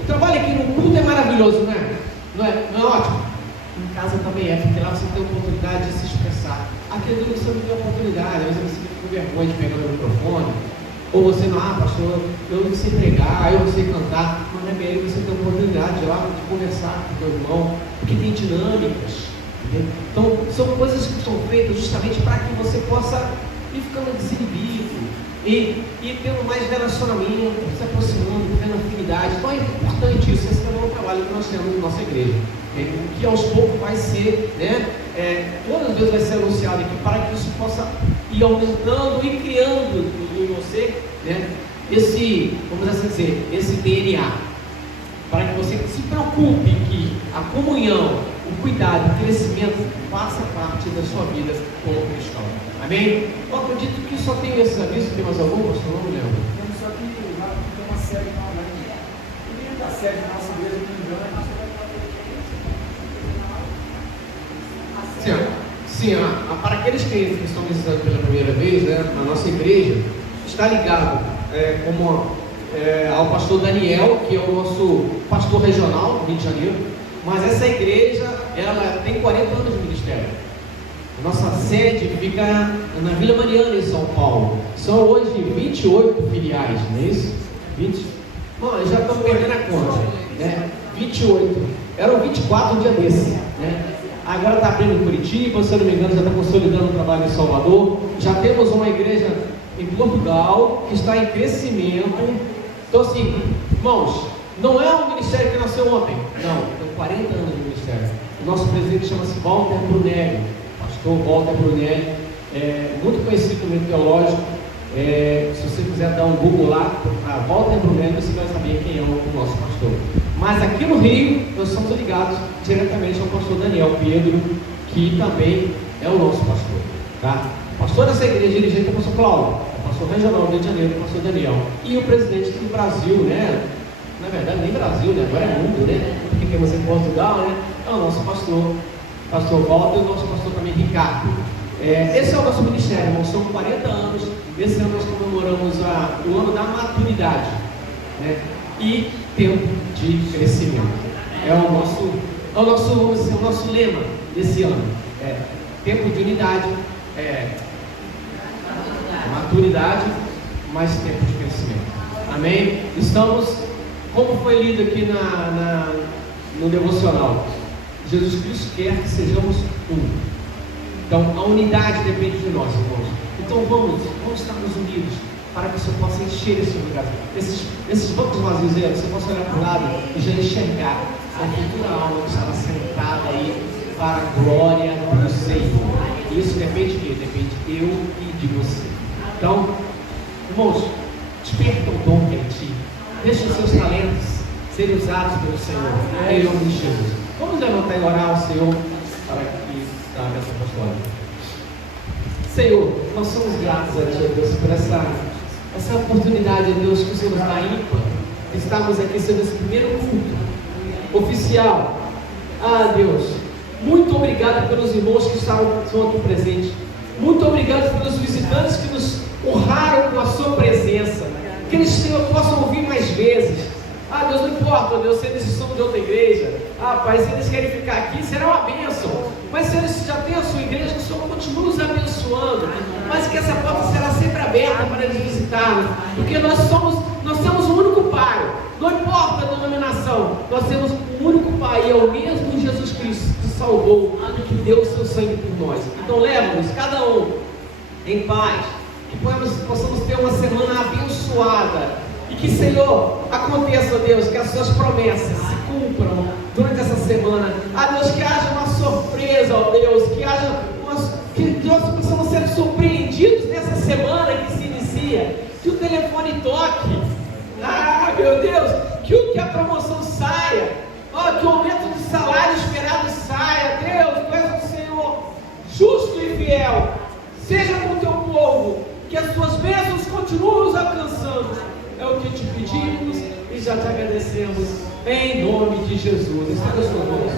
O trabalho aqui no culto é maravilhoso, não é? Não é ótimo? Em casa também é, porque lá você tem a oportunidade de se expressar. Aqui você não tem a oportunidade, às vezes você fica com vergonha de pegar o microfone, ou você não, pastor, eu não sei pregar, eu não sei cantar, mas na BL você tem a oportunidade de ir lá de conversar com o teu irmão, porque tem dinâmicas, entendeu? Então, são coisas que são feitas justamente para que você possa ir ficando desinibido e tendo mais relacionamento, se aproximando, tendo afinidade. Então é importante isso, esse é o trabalho que nós temos na nossa igreja, que aos poucos vai ser, né, todas as vezes vai ser anunciado aqui, para que isso possa ir aumentando e criando em você, né, vamos assim dizer, esse DNA, para que você se preocupe que a comunhão, o cuidado, o crescimento faça parte da sua vida como cristão. Amém? Eu acredito que só tem esses avisos. Tem mais algum, pastor? Não me lembro. Só que lá tem uma série online. E a série da nossa igreja não engana. Sim, para aqueles que estão visitando pela primeira vez, né, a nossa igreja está ligado ao pastor Daniel, que é o nosso pastor regional do Rio de Janeiro. Mas essa igreja, ela tem 40 anos de ministério. A nossa sede fica na Vila Mariana, em São Paulo. São hoje 28 filiais, não é isso? 20? Bom, já estamos perdendo a conta, né? 28. Eram 24 um dia desse, né? Agora está abrindo em Curitiba, se eu não me engano, já está consolidando o trabalho em Salvador. Já temos uma igreja em Portugal que está em crescimento. Então, assim, irmãos, não é um ministério que nasceu ontem, não, tem 40 anos de ministério. O nosso presidente chama-se Walter Brunelli, pastor Walter Brunelli, muito conhecido no meio teológico. Se você quiser dar um Google lá para Walter Brunelli, você vai saber quem é o nosso pastor. Mas aqui no Rio, nós somos ligados diretamente ao pastor Daniel Pedro, que também é o nosso pastor, tá? O pastor dessa igreja dirigente é o pastor Cláudio, o pastor regional do Rio de Janeiro é o pastor Daniel, e o presidente do Brasil, né? Na verdade, nem Brasil, né? Agora é mundo, né? Porque temos em Portugal, né? É o nosso pastor Walter, e o nosso pastor também Ricardo. Esse é o nosso ministério, irmão. São 40 anos. Esse ano nós comemoramos o ano da maturidade, né? E tempo de crescimento. É o nosso lema desse ano. Tempo de unidade, maturidade, mais tempo de crescimento. Amém? Estamos, como foi lido aqui no devocional, Jesus Cristo quer que sejamos um. Então, a unidade depende de nós, irmãos. Então, vamos estarmos unidos para que você possa encher esse lugar. Esses bancos vazios aí, você possa olhar para o lado e já enxergar a futura alma que estava sentada aí para a glória do Senhor. Isso depende de quê? Depende de eu e de você. Então, irmãos, desperta o dom que é em ti. Deixa os seus talentos serem usados pelo Senhor, em nome de Jesus. Vamos levantar e orar ao Senhor para que traga essa pastoral. Senhor, nós somos gratos a Ti, Deus, por essa oportunidade, Deus, que o Senhor nos dá ímpar. Estamos aqui sendo esse primeiro culto oficial. Deus, muito obrigado pelos irmãos que são aqui presentes. Muito obrigado pelos visitantes que nos honraram com a Sua presença. Que eles, Senhor, possam ouvir mais vezes. Deus, não importa, Deus, se eles são de outra igreja. Pai, se eles querem ficar aqui, será uma bênção. Mas se eles já têm a sua igreja, que o Senhor continue os abençoando. Mas que essa porta será sempre aberta para eles visitarmos. Porque nós temos um único Pai. Não importa a denominação, nós temos um único Pai. E é o mesmo Jesus Cristo que salvou, que deu o seu sangue por nós. Então leva-nos, cada um, em paz. Que possamos ter uma semana abençoada. E que, Senhor, aconteça, Deus, que as Suas promessas se cumpram durante essa semana. Deus, que haja uma surpresa, ó Deus, que nós possamos ser surpreendidos nessa semana que se inicia. Que o telefone toque, Ah, meu Deus, que a promoção saia, que o aumento de salário esperado saia. Deus, tu és o Senhor justo e fiel. Seja com o teu povo, que as tuas bênçãos continuem nos alcançando. É o que te pedimos e já te agradecemos, em nome de Jesus. Estenda as suas mãos.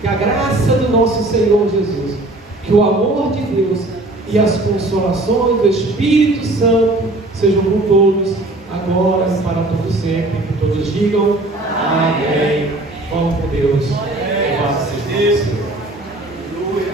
Que a graça do nosso Senhor Jesus, que o amor de Deus e as consolações do Espírito Santo sejam com todos, agora e para todos sempre. Que todos digam amém. Vamos com Deus. Louvado seja Deus.